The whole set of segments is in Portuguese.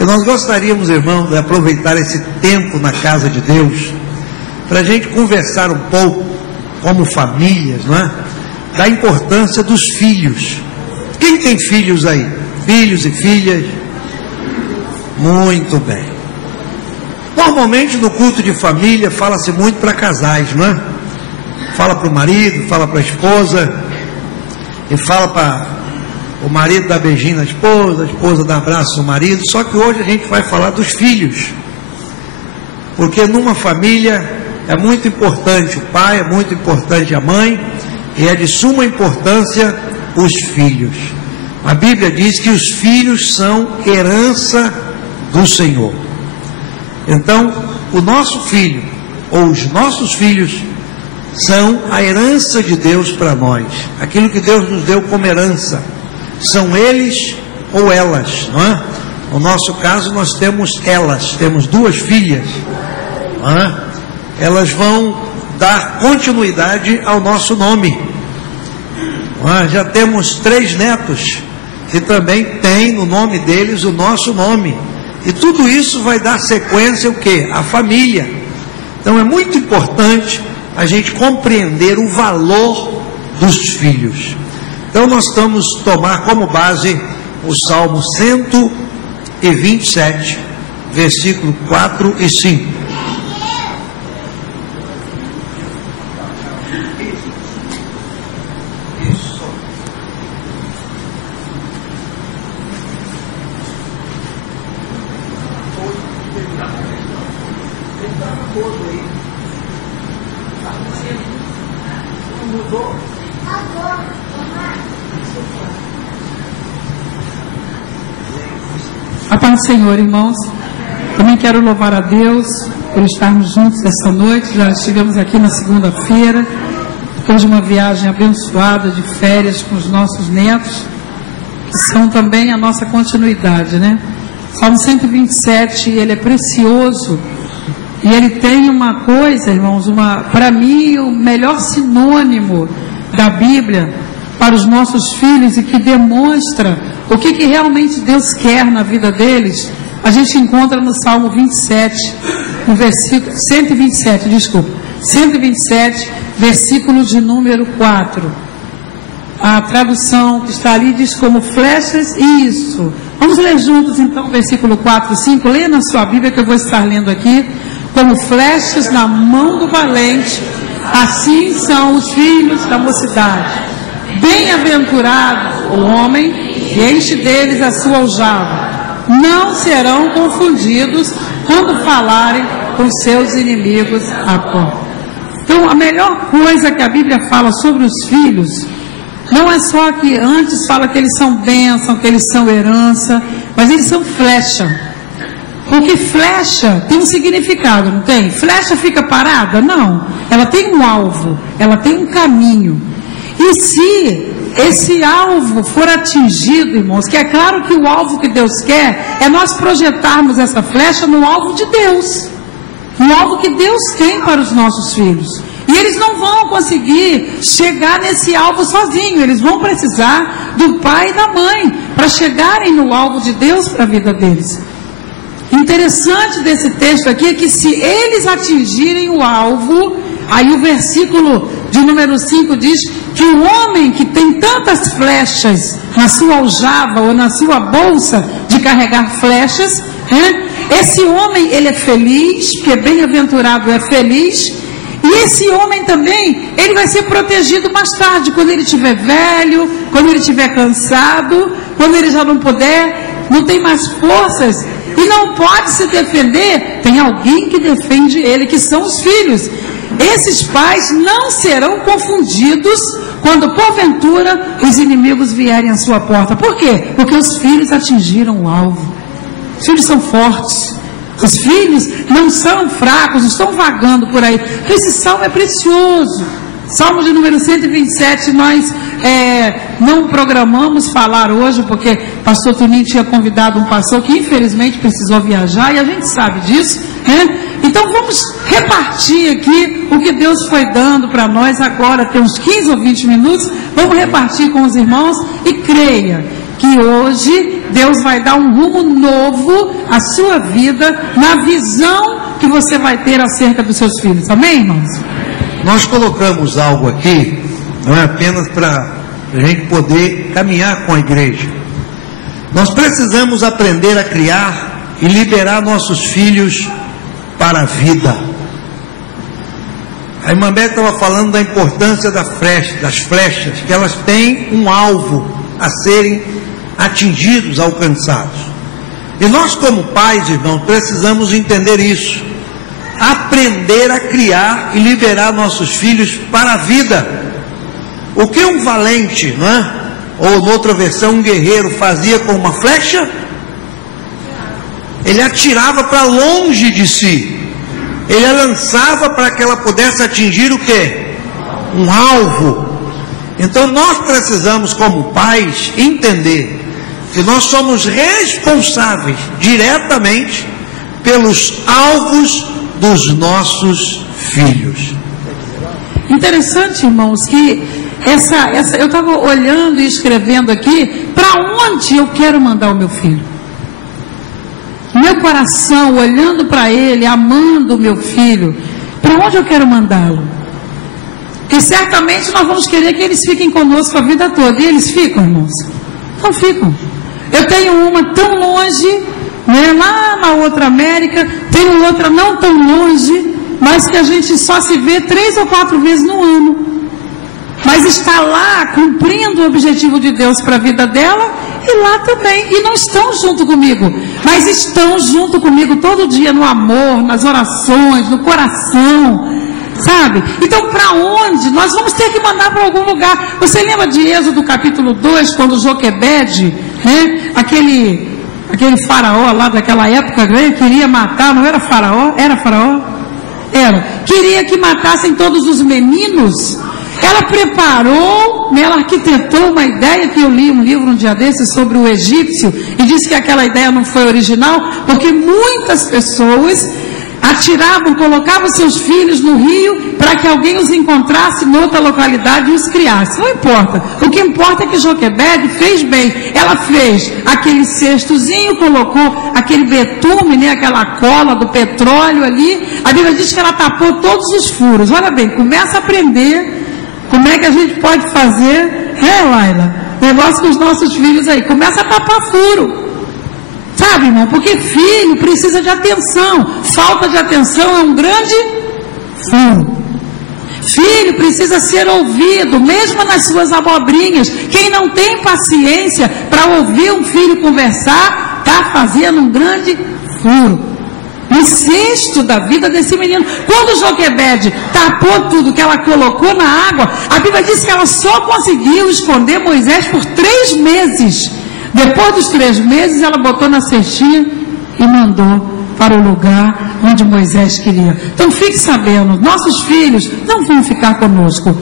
E nós gostaríamos, irmão, de aproveitar esse tempo na casa de Deus para a gente conversar um pouco, como famílias, não é? Da importância dos filhos. Quem tem filhos aí? Filhos e filhas? Muito bem. Normalmente no culto de família fala-se muito para casais, não é? Fala para o marido, fala para a esposa, e fala para o marido dar beijinho na esposa, a esposa dar abraço no marido. Só que hoje a gente vai falar dos filhos, porque numa família é muito importante o pai, é muito importante a mãe, e é de suma importância os filhos. A Bíblia diz que os filhos são herança do Senhor. Então, o nosso filho, ou os nossos filhos, são a herança de Deus para nós. Aquilo que Deus nos deu como herança. São eles ou elas, não é? No nosso caso, nós temos elas, temos duas filhas, não é? Elas vão dar continuidade ao nosso nome. Não é? Já temos 3 netos, que também tem no nome deles o nosso nome. E tudo isso vai dar sequência o quê? A família. Então é muito importante a gente compreender o valor dos filhos. Então nós vamos tomar como base o Salmo 127, versículo 4 e 5. A paz do Senhor, irmãos. Também quero louvar a Deus por estarmos juntos esta noite. Já estivemos aqui na segunda-feira, depois de uma viagem abençoada de férias com os nossos netos, que são também a nossa continuidade, né? Salmo 127, ele é precioso, e ele tem uma coisa, irmãos, para mim, o melhor sinônimo da Bíblia para os nossos filhos, e que demonstra o que realmente Deus quer na vida deles. A gente encontra no Salmo 27, no versículo 127, versículo de número 4. A tradução que está ali diz como flechas, isso. Vamos ler juntos então, versículo 4 e 5. Leia na sua Bíblia, que eu vou estar lendo aqui. Como flechas na mão do valente, assim são os filhos da mocidade. Bem-aventurado o homem que enche deles a sua aljava. Não serão confundidos quando falarem com seus inimigos à porta. Então, a melhor coisa que a Bíblia fala sobre os filhos, não é só que antes fala que eles são bênção, que eles são herança, mas eles são flecha. Porque flecha tem um significado, não tem? Flecha fica parada? Não. Ela tem um alvo, ela tem um caminho. E se esse alvo for atingido, irmãos, que é claro que o alvo que Deus quer é nós projetarmos essa flecha no alvo de Deus, no alvo que Deus tem para os nossos filhos. E eles não vão conseguir chegar nesse alvo sozinhos, eles vão precisar do pai e da mãe para chegarem no alvo de Deus para a vida deles. Interessante desse texto aqui é que se eles atingirem o alvo, aí o versículo de número 5 diz que o homem que tem tantas flechas na sua aljava ou na sua bolsa de carregar flechas, esse homem ele é feliz, porque bem-aventurado é feliz, e esse homem também, ele vai ser protegido mais tarde, quando ele estiver velho, quando ele estiver cansado, quando ele já não puder, não tem mais forças, e não pode se defender, tem alguém que defende ele, que são os filhos. Esses pais não serão confundidos quando porventura os inimigos vierem à sua porta. Por quê? Porque os filhos atingiram o alvo. Os filhos são fortes. Os filhos não são fracos, não estão vagando por aí. Esse salmo é precioso. Salmo de número 127, nós não programamos falar hoje, porque pastor Toninho tinha convidado um pastor que infelizmente precisou viajar, e a gente sabe disso, né? Então vamos repartir aqui o que Deus foi dando para nós agora, tem uns 15 ou 20 minutos, vamos repartir com os irmãos, e creia que hoje Deus vai dar um rumo novo à sua vida, na visão que você vai ter acerca dos seus filhos. Amém, irmãos? Nós colocamos algo aqui, não é apenas para a gente poder caminhar com a igreja. Nós precisamos aprender a criar e liberar nossos filhos para a vida. A irmã Beth estava falando da importância das flechas, que elas têm um alvo a serem atingidos, alcançados. E nós, como pais, irmãos, precisamos entender isso. Aprender a criar e liberar nossos filhos para a vida. O que um valente, não é? Ou noutra versão, um guerreiro fazia com uma flecha? Ele atirava para longe de si. Ele a lançava para que ela pudesse atingir o quê? Um alvo. Então nós precisamos, como pais, entender que nós somos responsáveis diretamente pelos alvos dos nossos filhos. Interessante, irmãos, que eu estava olhando e escrevendo aqui, para onde eu quero mandar o meu filho? Meu coração, olhando para ele, amando o meu filho, para onde eu quero mandá-lo? Porque certamente nós vamos querer que eles fiquem conosco a vida toda. E eles ficam, irmãos? Não ficam. Eu tenho uma tão longe, né, lá na outra América, tenho outra não tão longe, mas que a gente só se vê 3 ou 4 vezes no ano. Mas está lá cumprindo o objetivo de Deus para a vida dela e lá também. E não estão junto comigo, mas estão junto comigo todo dia no amor, nas orações, no coração, sabe? Então, para onde? Nós vamos ter que mandar para algum lugar. Você lembra de Êxodo capítulo 2, quando Joquebede, né, aquele faraó lá daquela época, né, queria matar, não era faraó? Era faraó? Era. Queria que matassem todos os meninos. Ela preparou, ela arquitetou uma ideia, que eu li um livro um dia desses sobre o egípcio, e disse que aquela ideia não foi original, porque muitas pessoas atiravam, colocavam seus filhos no rio, para que alguém os encontrasse noutra localidade e os criasse. Não importa. O que importa é que Joquebede fez bem. Ela fez aquele cestozinho, colocou aquele betume, né, aquela cola do petróleo ali. A Bíblia diz que ela tapou todos os furos. Olha bem, começa a aprender como é que a gente pode fazer, Laila, negócio com os nossos filhos aí. Começa a tapar furo. Sabe, irmão? Porque filho precisa de atenção. Falta de atenção é um grande furo. Filho precisa ser ouvido, mesmo nas suas abobrinhas. Quem não tem paciência para ouvir um filho conversar, está fazendo um grande furo. No cesto da vida desse menino. Quando Joquebede tapou tudo que ela colocou na água, a Bíblia diz que ela só conseguiu esconder Moisés por 3 meses. Depois dos 3 meses, ela botou na cestinha e mandou para o lugar onde Moisés queria. Então fique sabendo, nossos filhos não vão ficar conosco.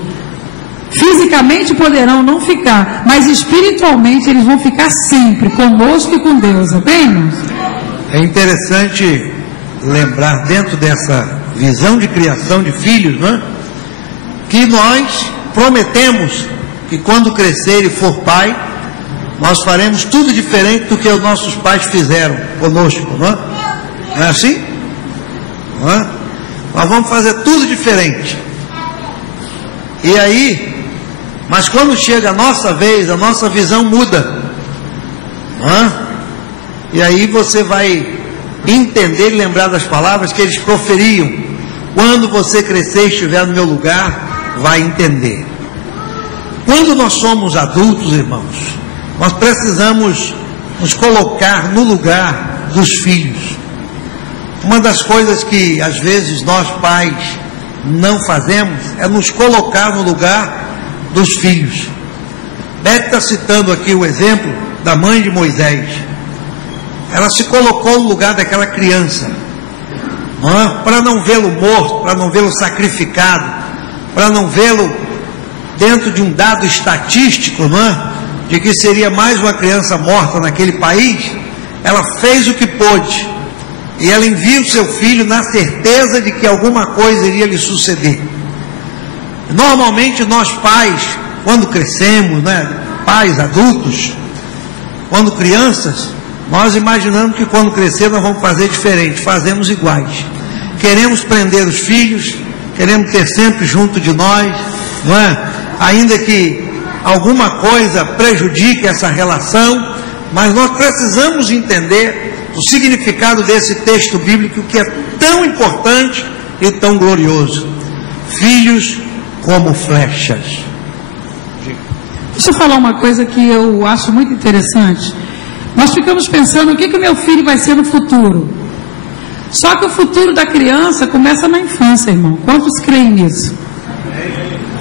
Fisicamente poderão não ficar, mas espiritualmente eles vão ficar sempre conosco e com Deus. Amém, irmãos? É interessante lembrar, dentro dessa visão de criação de filhos, né, que nós prometemos que quando crescer e for pai, nós faremos tudo diferente do que os nossos pais fizeram conosco, não é? Não é assim? Não é? Nós vamos fazer tudo diferente. E aí, mas quando chega a nossa vez, a nossa visão muda, não é? E aí você vai entender e lembrar das palavras que eles proferiam. Quando você crescer e estiver no meu lugar, vai entender. Quando nós somos adultos, irmãos, nós precisamos nos colocar no lugar dos filhos. Uma das coisas que às vezes nós pais não fazemos é nos colocar no lugar dos filhos. Beth está citando aqui o exemplo da mãe de Moisés. Ela se colocou no lugar daquela criança, para não vê-lo morto, para não vê-lo sacrificado, para não vê-lo dentro de um dado estatístico, de que seria mais uma criança morta naquele país. Ela fez o que pôde, e ela envia o seu filho na certeza de que alguma coisa iria lhe suceder. Normalmente nós pais, quando crescemos, pais adultos, quando crianças, nós imaginamos que quando crescer nós vamos fazer diferente, fazemos iguais. Queremos prender os filhos, queremos ter sempre junto de nós, não é? Ainda que alguma coisa prejudique essa relação, mas nós precisamos entender o significado desse texto bíblico que é tão importante e tão glorioso. Filhos como flechas. Deixa eu falar uma coisa que eu acho muito interessante. Nós ficamos pensando o que o meu filho vai ser no futuro. Só que o futuro da criança começa na infância, irmão. Quantos creem nisso?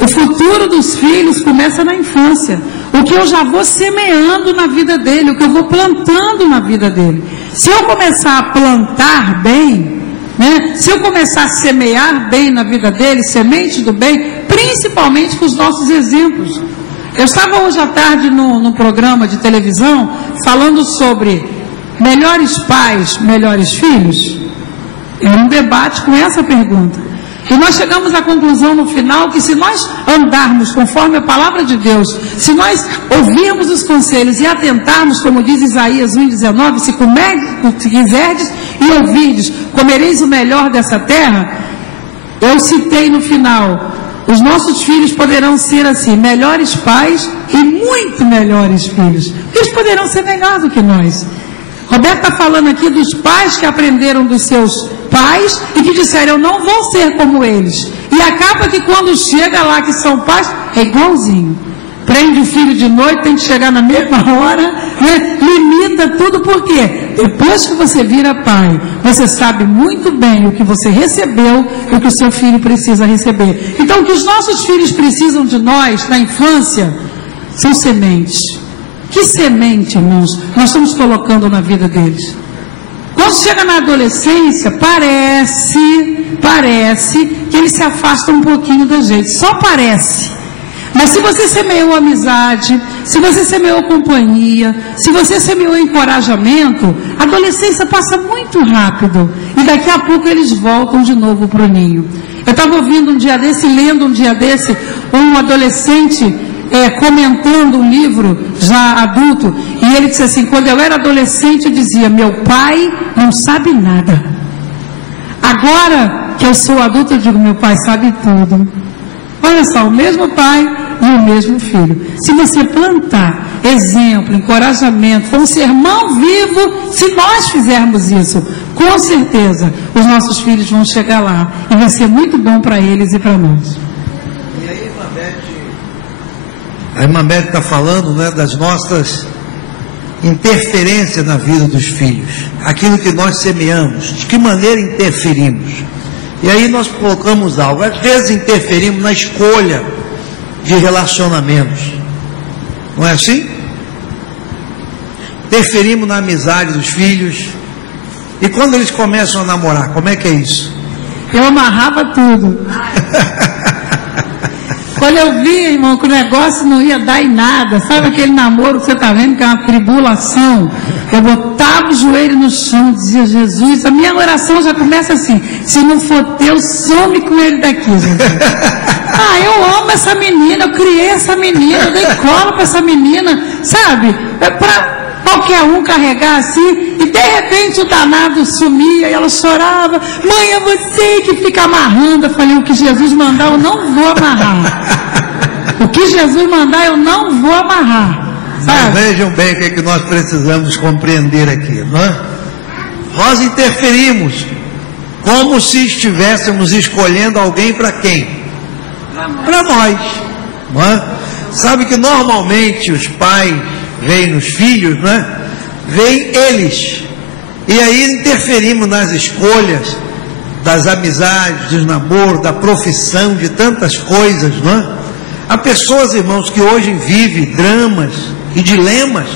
O futuro dos filhos começa na infância. O que eu já vou semeando na vida dele, o que eu vou plantando na vida dele. Se eu começar a plantar bem, né? Se eu começar a semear bem na vida dele, semente do bem, principalmente com os nossos exemplos. Eu estava hoje à tarde no programa de televisão falando sobre melhores pais, melhores filhos. Era um debate com essa pergunta. E nós chegamos à conclusão no final que se nós andarmos conforme a palavra de Deus, se ouvirmos os conselhos e atentarmos, como diz Isaías 1,19, se quiserdes e ouvirdes, comereis o melhor dessa terra, eu citei no final, os nossos filhos poderão ser assim, melhores pais e muito melhores filhos. Eles poderão ser melhores do que nós. Roberto está falando aqui dos pais que aprenderam dos seus pais e que disseram, eu não vou ser como eles. E acaba que quando chega lá que são pais, é igualzinho. Prende o filho de noite, tem que chegar na mesma hora, né? Limita tudo, por quê? Depois que você vira pai, você sabe muito bem o que você recebeu e o que o seu filho precisa receber. Então, o que os nossos filhos precisam de nós, na infância, são sementes. Que semente, irmãos, nós estamos colocando na vida deles? Quando chega na adolescência, parece que eles se afastam um pouquinho da gente. Só parece. Mas se você semeou amizade, se você semeou companhia, se você semeou encorajamento, a adolescência passa muito rápido. E daqui a pouco eles voltam de novo para o ninho. Eu estava ouvindo lendo um dia desse, um adolescente comentando um livro já adulto, e ele disse assim, quando eu era adolescente eu dizia, meu pai não sabe nada. Agora que eu sou adulto eu digo, meu pai sabe tudo. Olha só, o mesmo pai e o mesmo filho. Se você plantar exemplo, encorajamento, for um sermão vivo, se nós fizermos isso, com certeza os nossos filhos vão chegar lá e vai ser muito bom para eles e para nós. E aí, a irmã Beth está falando, né, das nossas interferências na vida dos filhos, aquilo que nós semeamos, de que maneira interferimos. E aí nós colocamos algo, às vezes interferimos na escolha de relacionamentos, não é assim? Interferimos na amizade dos filhos, e quando eles começam a namorar, como é que é isso? Eu amarrava tudo. Quando eu via, irmão, que o negócio não ia dar em nada, sabe aquele namoro que você está vendo que é uma tribulação? Eu botava o joelho no chão, dizia, Jesus, a minha oração já começa assim, se não for teu, some com ele daqui, Jesus. Eu amo essa menina, eu criei essa menina, eu dei cola para essa menina, sabe? É para qualquer um carregar assim, e de repente o danado sumia, e ela chorava, mãe, é você que fica amarrando. Eu falei, o que Jesus mandar eu não vou amarrar. O que Jesus mandar eu não vou amarrar. Mas vejam bem o que nós precisamos compreender aqui, não é? Nós interferimos como se estivéssemos escolhendo alguém para quem? Para nós, não é? Sabe que normalmente os pais veem nos filhos, não é? Veem eles, e aí interferimos nas escolhas das amizades, dos namoros, da profissão, de tantas coisas, não é? Há pessoas, irmãos, que hoje vivem dramas e dilemas,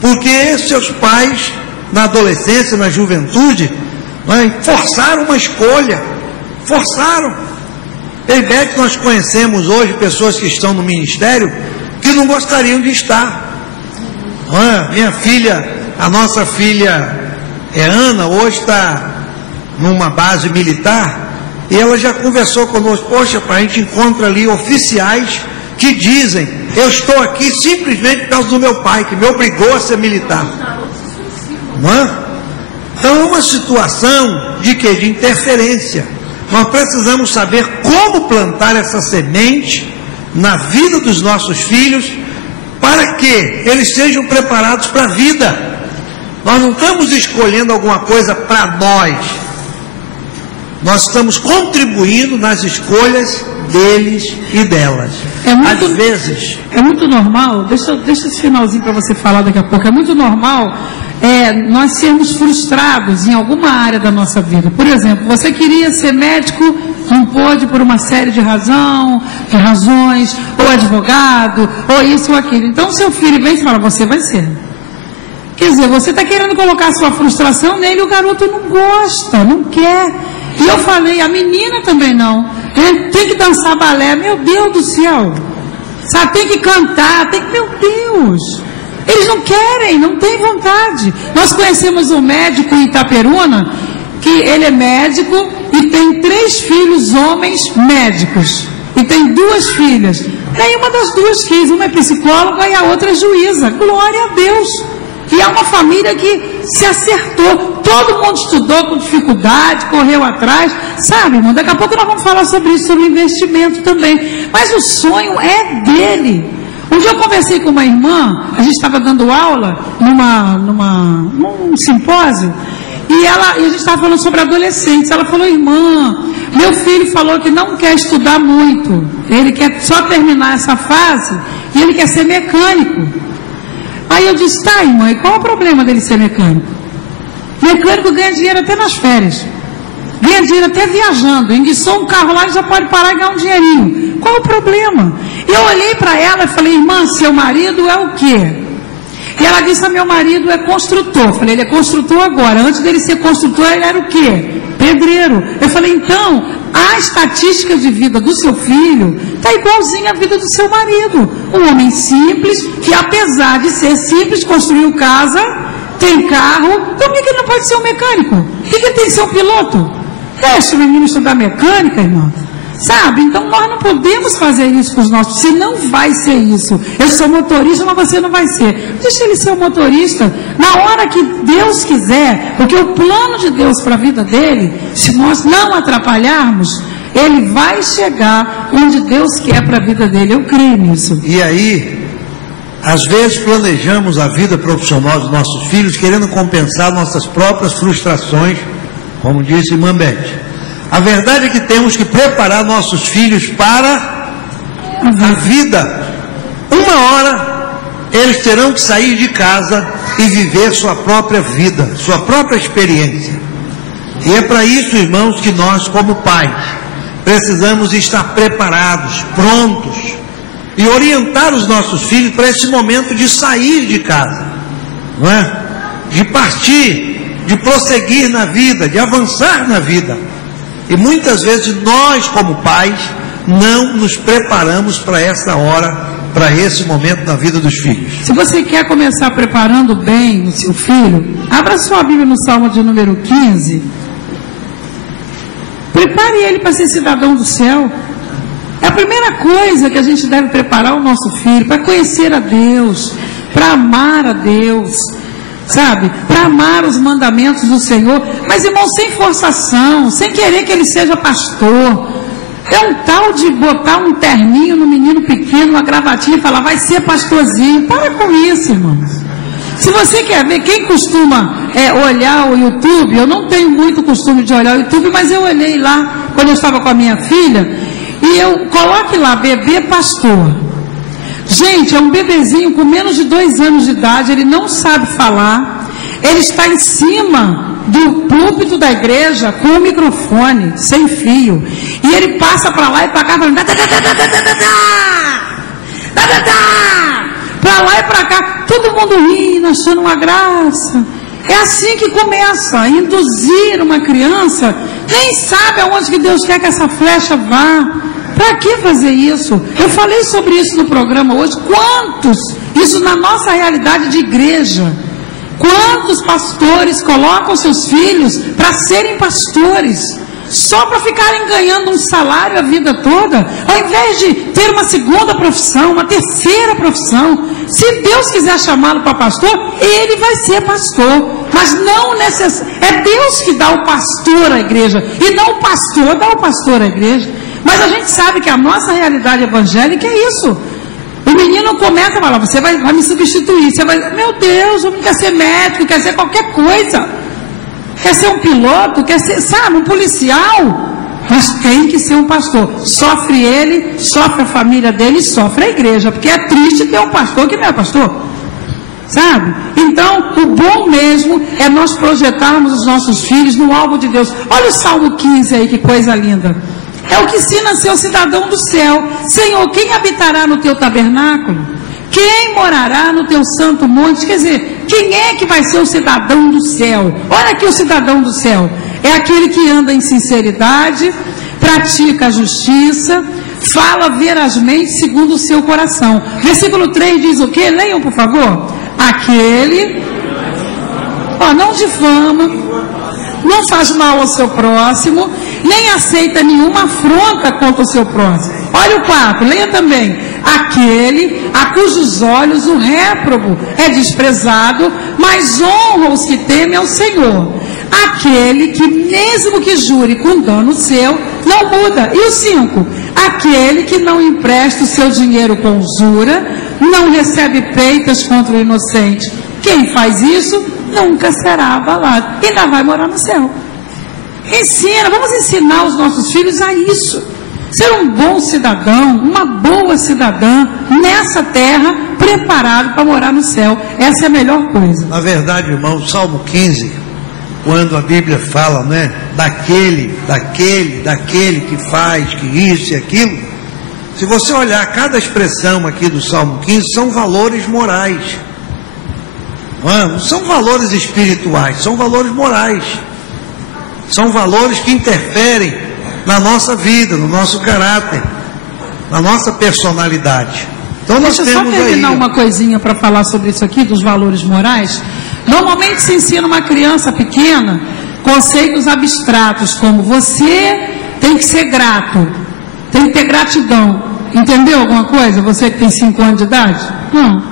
porque seus pais, na adolescência, na juventude, não é? Forçaram uma escolha, forçaram. Que nós conhecemos hoje pessoas que estão no ministério que não gostariam de estar. Minha filha, a nossa filha Ana, hoje está numa base militar, e ela já conversou conosco, poxa, pai, a gente encontra ali oficiais que dizem, Eu estou aqui simplesmente por causa do meu pai, que me obrigou a ser militar. Não é? Então é uma situação de quê? De interferência. Nós precisamos saber como plantar essa semente na vida dos nossos filhos, para que eles sejam preparados para a vida. Nós não estamos escolhendo alguma coisa para nós estamos contribuindo nas escolhas deles e delas. Às vezes é muito normal, deixa esse finalzinho para você falar daqui a pouco, é muito normal nós sermos frustrados em alguma área da nossa vida. Por exemplo, você queria ser médico, não pôde por uma série de razões, ou advogado, ou isso ou aquilo. Então seu filho vem e fala, você vai ser. Quer dizer, você está querendo colocar a sua frustração nele, e o garoto não gosta, não quer. E eu falei, a menina também não. Ele tem que dançar balé, meu Deus do céu. Sabe, tem que cantar, meu Deus. Eles não querem, não têm vontade. Nós conhecemos um médico em Itaperuna, que ele é médico e tem 3 filhos homens médicos. E tem 2 filhas. Daí uma das 2 filhas, uma é psicóloga e a outra é juíza. Glória a Deus. E é uma família que se acertou. Todo mundo estudou com dificuldade, correu atrás. Sabe, irmão, daqui a pouco nós vamos falar sobre isso, sobre investimento também. Mas o sonho é dele. Um dia eu conversei com uma irmã, a gente estava dando aula num simpósio, e a gente estava falando sobre adolescentes. Ela falou, irmã, meu filho falou que não quer estudar muito, ele quer só terminar essa fase, e ele quer ser mecânico. Aí eu disse, tá, irmã, e qual é o problema dele ser mecânico? Mecânico ganha dinheiro até nas férias, ganha dinheiro até viajando, enguiçou um carro lá e já pode parar e ganhar um dinheirinho. Qual é o problema? Eu olhei para ela e falei, irmã, seu marido é o quê? E ela disse, meu marido é construtor. Eu falei, ele é construtor agora, antes dele ser construtor ele era o quê? Pedreiro. Eu falei, então, a estatística de vida do seu filho está igualzinha à vida do seu marido. Um homem simples, que apesar de ser simples, construiu casa, tem carro. Então por que ele não pode ser um mecânico? Por que ele tem que ser um piloto? Deixa o menino estudar mecânica, irmão. Sabe? Então nós não podemos fazer isso com os nossos. Você não vai ser isso. Eu sou motorista, mas você não vai ser. Deixa ele ser um motorista na hora que Deus quiser, porque o plano de Deus para a vida dele, se nós não atrapalharmos, ele vai chegar onde Deus quer para a vida dele. Eu creio nisso. E aí, às vezes planejamos a vida profissional dos nossos filhos querendo compensar nossas próprias frustrações, como disse irmã Beth. A verdade é que temos que preparar nossos filhos para a vida. Uma hora eles terão que sair de casa e viver sua própria vida, sua própria experiência. E é para isso, irmãos, que nós, como pais, precisamos estar preparados, prontos, e orientar os nossos filhos para esse momento de sair de casa, não é? De partir, de prosseguir na vida, de avançar na vida. E muitas vezes nós, como pais, não nos preparamos para essa hora, para esse momento na vida dos filhos. Se você quer começar preparando bem o seu filho, abra sua Bíblia no Salmo de número 15. Prepare ele para ser cidadão do céu. É a primeira coisa que a gente deve preparar o nosso filho, para conhecer a Deus, para amar a Deus, sabe? Para amar os mandamentos do Senhor. Mas, irmão, sem forçação, sem querer que ele seja pastor. É um tal de botar um terninho no menino pequeno, uma gravatinha e falar, vai ser pastorzinho. Para com isso, irmãos. Se você quer ver quem costuma olhar o YouTube, eu não tenho muito costume de olhar o YouTube, mas eu olhei lá quando eu estava com a minha filha, e eu coloque lá, bebê pastor. Gente, é um bebezinho com menos de 2 anos de idade, ele não sabe falar, ele está em cima do púlpito da igreja com o microfone, sem fio, e ele passa para lá e para cá, falando, para lá e para cá, todo mundo rindo, achando uma graça. É assim que começa a induzir uma criança, nem sabe aonde que Deus quer que essa flecha vá. Para que fazer isso? Eu falei sobre isso no programa hoje. Quantos, isso na nossa realidade de igreja, quantos pastores colocam seus filhos para serem pastores? só para ficarem ganhando um salário a vida toda, ao invés de ter uma segunda profissão, uma terceira profissão. Se Deus quiser chamá-lo para pastor, ele vai ser pastor, mas não necessariamente, é Deus que dá o pastor à igreja, e não o pastor dá o pastor à igreja. Mas a gente sabe que a nossa realidade evangélica é isso. O menino começa a falar, você vai me substituir, você vai, meu Deus, eu não quero ser médico, quer ser qualquer coisa, quer ser um piloto, quer ser, sabe, um policial, mas tem que ser um pastor. Sofre ele, sofre a família dele, sofre a igreja, porque é triste ter um pastor que não é pastor, sabe? Então, o bom mesmo é nós projetarmos os nossos filhos no alvo de Deus. Olha o Salmo 15 aí, que coisa linda. É o que ensina a ser o cidadão do céu. Senhor, quem habitará no teu tabernáculo? Quem morará no teu santo monte? Quer dizer, quem é que vai ser o cidadão do céu? Olha aqui o cidadão do céu. É aquele que anda em sinceridade, pratica a justiça, fala verazmente segundo o seu coração. Versículo 3 diz o quê? Leiam, por favor. Aquele, não difama, não faz mal ao seu próximo, nem aceita nenhuma afronta contra o seu próximo. Olha o 4, leia também. Aquele a cujos olhos o réprobo é desprezado, mas honra os que temem ao Senhor. Aquele que, mesmo que jure com dano seu, não muda. E o 5, aquele que não empresta o seu dinheiro com usura, não recebe peitas contra o inocente. Quem faz isso nunca será abalado, ainda vai morar no céu. Ensina, vamos ensinar os nossos filhos a isso. Ser um bom cidadão, uma boa cidadã nessa terra, preparado para morar no céu. Essa é a melhor coisa. Na verdade, irmão, o Salmo 15, quando a Bíblia fala, né, daquele que faz, que isso e aquilo, se você olhar cada expressão aqui do Salmo 15, são valores morais. Não são valores espirituais, são valores morais. São valores que interferem na nossa vida, no nosso caráter, na nossa personalidade. Então nós temos aí... Deixa eu só terminar uma coisinha para falar sobre isso aqui, dos valores morais. Normalmente se ensina uma criança pequena conceitos abstratos, como você tem que ser grato, tem que ter gratidão. Entendeu alguma coisa? Você que tem 5 anos de idade? Não.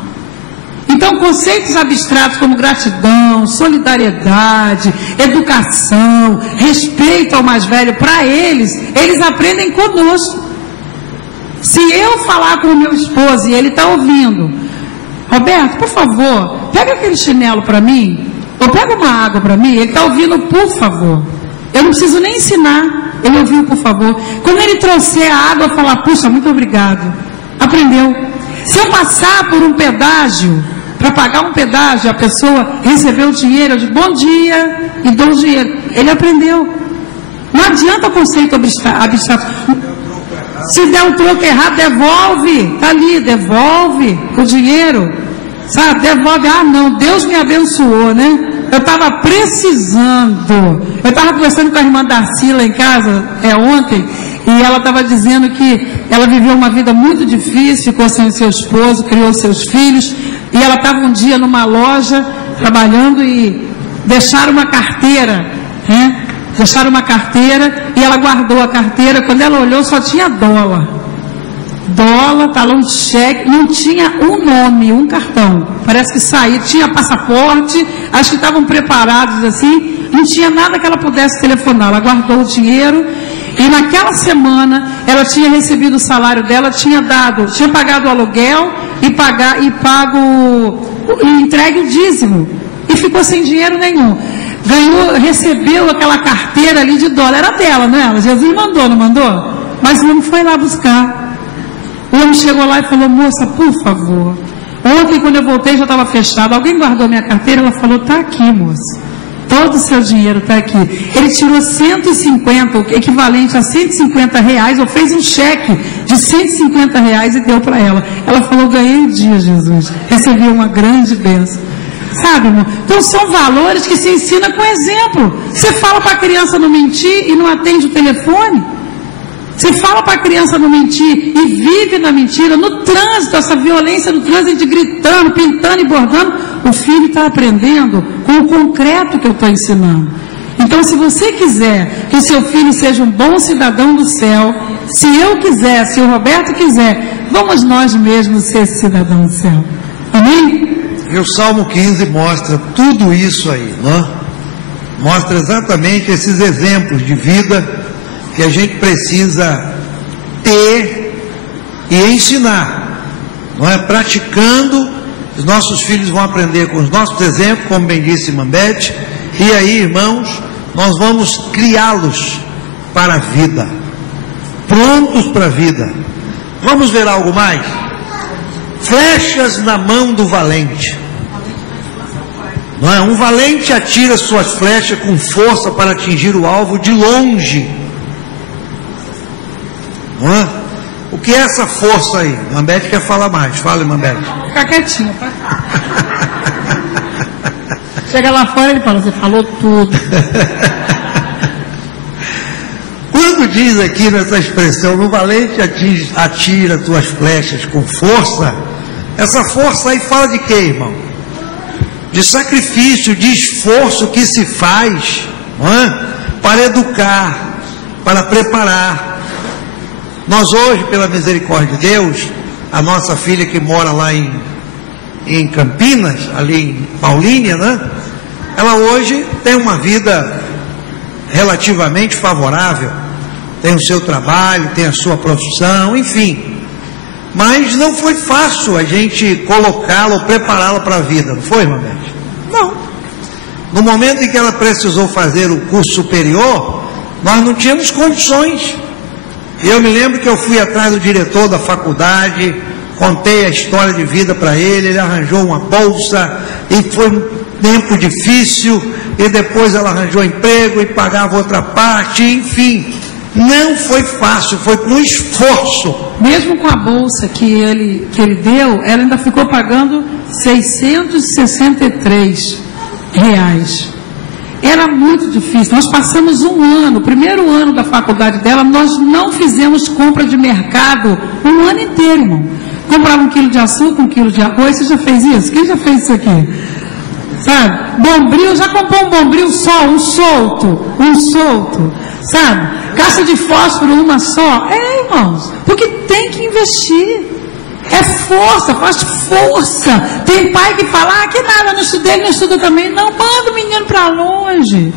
Então, conceitos abstratos como gratidão, solidariedade, educação, respeito ao mais velho, para eles aprendem conosco. Se eu falar com o meu esposo e ele está ouvindo, Roberto, por favor, pega aquele chinelo para mim, ou pega uma água para mim, ele está ouvindo, por favor. Eu não preciso nem ensinar, ele ouviu, por favor. Quando ele trouxer a água, eu falar, puxa, muito obrigado. Aprendeu. Se eu passar por um pedágio, para pagar um pedágio, a pessoa recebeu o dinheiro, eu digo, bom dia, e dou o dinheiro. Ele aprendeu. Não adianta o conceito abstrato. Se der um troco errado, devolve. Está ali, devolve o dinheiro. Sabe, devolve. Ah, não, Deus me abençoou, né? Eu estava precisando. Eu estava conversando com a irmã Darcy lá em casa, ontem, e ela estava dizendo que ela viveu uma vida muito difícil, ficou sem o seu esposo, criou seus filhos, e ela estava um dia numa loja, trabalhando, e deixaram uma carteira, né? Deixaram uma carteira, e ela guardou a carteira, quando ela olhou só tinha dólar, talão de cheque, não tinha um nome, um cartão, parece que saiu, tinha passaporte, acho que estavam preparados assim, não tinha nada que ela pudesse telefonar, ela guardou o dinheiro, e naquela semana ela tinha recebido o salário dela, tinha pagado o aluguel e entregue o dízimo, e ficou sem dinheiro nenhum. Recebeu aquela carteira ali de dólar, era dela, não era? Jesus mandou, não mandou? Mas o homem foi lá buscar. O homem chegou lá e falou, moça, por favor, ontem quando eu voltei já estava fechado, alguém guardou minha carteira? Ela falou, está aqui, moça, todo o seu dinheiro está aqui. Ele tirou 150, o equivalente a 150 reais, ou fez um cheque de 150 reais e deu para ela. Ela falou, ganhei o dia, Jesus, recebi uma grande bênção. Sabe, irmão? Então são valores que se ensina com exemplo. Você fala para a criança não mentir e não atende o telefone? Você fala para a criança não mentir e vive na mentira, no trânsito, essa violência no trânsito, gritando, pintando e bordando, o filho está aprendendo com o concreto que eu estou ensinando. Então, Então, se você quiser que o seu filho seja um bom cidadão do céu, se eu quiser, se o Roberto quiser, vamos nós mesmos ser esse cidadão do céu. Amém? E o Salmo 15 mostra tudo isso aí, não é? Mostra exatamente esses exemplos de vida que a gente precisa ter e ensinar, não é? Praticando, os nossos filhos vão aprender com os nossos exemplos, como bem disse Mambete, e aí, irmãos, nós vamos criá-los para a vida, prontos para a vida. Vamos ver algo mais? Flechas na mão do valente. Não é? Um valente atira suas flechas com força para atingir o alvo de longe. Não é? O que é essa força aí? Mambete quer falar mais. Fala, Mambete. Fica quietinho, tá? Chega lá fora e ele fala, você falou tudo. Quando diz aqui nessa expressão, no valente atira tuas flechas com força, essa força aí fala de quê, irmão? De sacrifício, de esforço que se faz, não é? Para educar, para preparar. Nós hoje, pela misericórdia de Deus, a nossa filha que mora lá em Campinas, ali em Paulínia, né? Ela hoje tem uma vida relativamente favorável, tem o seu trabalho, tem a sua profissão, enfim. Mas não foi fácil a gente colocá-la ou prepará-la para a vida, não foi, Mambete? Não. No momento em que ela precisou fazer o curso superior, nós não tínhamos condições. E eu me lembro que eu fui atrás do diretor da faculdade, contei a história de vida para ele arranjou uma bolsa, e foi um tempo difícil, e depois ela arranjou emprego e pagava outra parte, enfim. Não foi fácil, foi com esforço. Mesmo com a bolsa que ele deu, ela ainda ficou pagando R$663. Era muito difícil. Nós passamos um ano, o primeiro ano da faculdade dela, nós não fizemos compra de mercado um ano inteiro, irmão. Comprava 1 quilo de açúcar, 1 quilo de arroz. Você já fez isso? Quem já fez isso aqui? Sabe? Bombril, já comprou um bombril só, um solto, sabe? Caixa de fósforo, uma só. Irmãos, porque tem que investir. É força, faz força. Tem pai que fala, que nada, não estudei, ele não estuda também. Não, manda o menino para longe.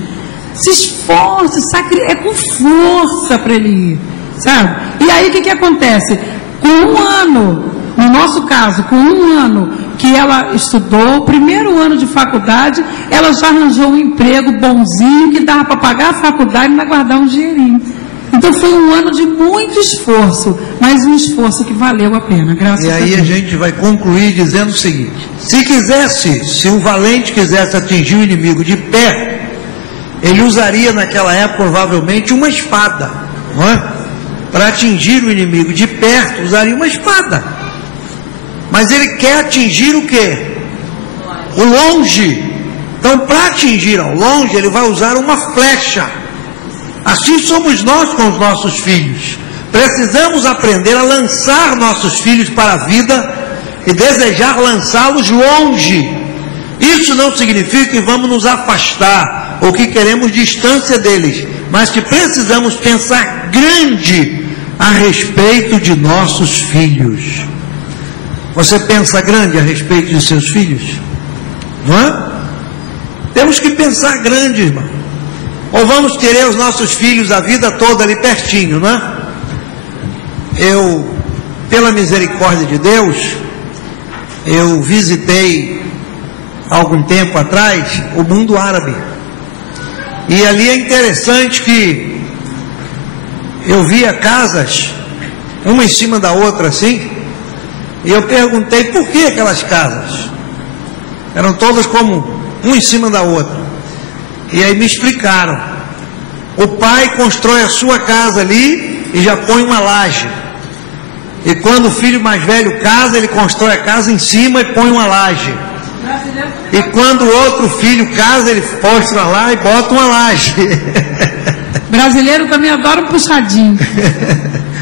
Se esforça, é com força para ele ir, sabe? E aí o que acontece? Com um ano, no nosso caso, com um ano que ela estudou, o primeiro ano de faculdade, ela já arranjou um emprego bonzinho, que dava para pagar a faculdade e ainda guardar um dinheirinho. Então foi um ano de muito esforço, mas um esforço que valeu a pena, graças a Deus. E aí a gente vai concluir dizendo o seguinte: se o valente quisesse atingir o inimigo de pé, ele usaria naquela época provavelmente uma espada, não é? Para atingir o inimigo de perto, usaria uma espada. Mas ele quer atingir o quê? O longe. Então, para atingir ao longe, ele vai usar uma flecha. Assim somos nós com os nossos filhos. Precisamos aprender a lançar nossos filhos para a vida e desejar lançá-los longe. Isso não significa que vamos nos afastar ou que queremos distância deles, mas que precisamos pensar grande a respeito de nossos filhos. Você pensa grande a respeito de seus filhos? Não é? Temos que pensar grande, irmão. Ou vamos querer os nossos filhos a vida toda ali pertinho, não é? Eu, pela misericórdia de Deus, eu visitei algum tempo atrás o mundo árabe. E ali é interessante que eu via casas, uma em cima da outra assim, e eu perguntei por que aquelas casas. Eram todas como uma em cima da outra. E aí me explicaram. O pai constrói a sua casa ali e já põe uma laje. E quando o filho mais velho casa, ele constrói a casa em cima e põe uma laje. E quando o outro filho casa, ele posta lá e bota uma laje. Brasileiro também adora um puxadinho.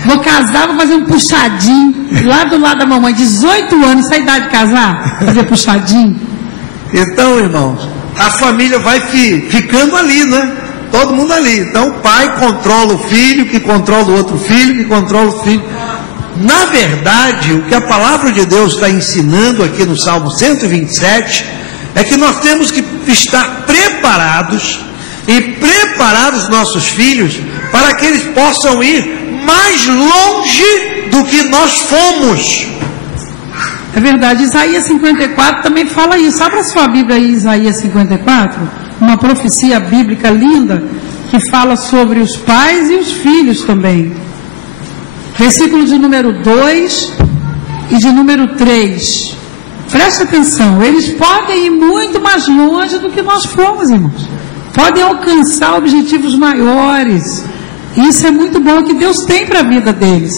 Vou casar, vou fazer um puxadinho lá do lado da mamãe. 18 anos, essa idade de casar? Fazer puxadinho. Então, irmãos, a família vai ficando ali, né? Todo mundo ali. Então o pai controla o filho, que controla o outro filho, que controla o filho. Na verdade, o que a palavra de Deus está ensinando aqui no Salmo 127 é que nós temos que estar preparados e preparar os nossos filhos para que eles possam ir mais longe do que nós fomos. É verdade, Isaías 54 também fala isso. Abra sua Bíblia aí, Isaías 54, uma profecia bíblica linda que fala sobre os pais e os filhos também. Versículo de número 2 e de número 3. Preste atenção, eles podem ir muito mais longe do que nós fomos, irmãos. Podem alcançar objetivos maiores. Isso é muito bom que Deus tem para a vida deles.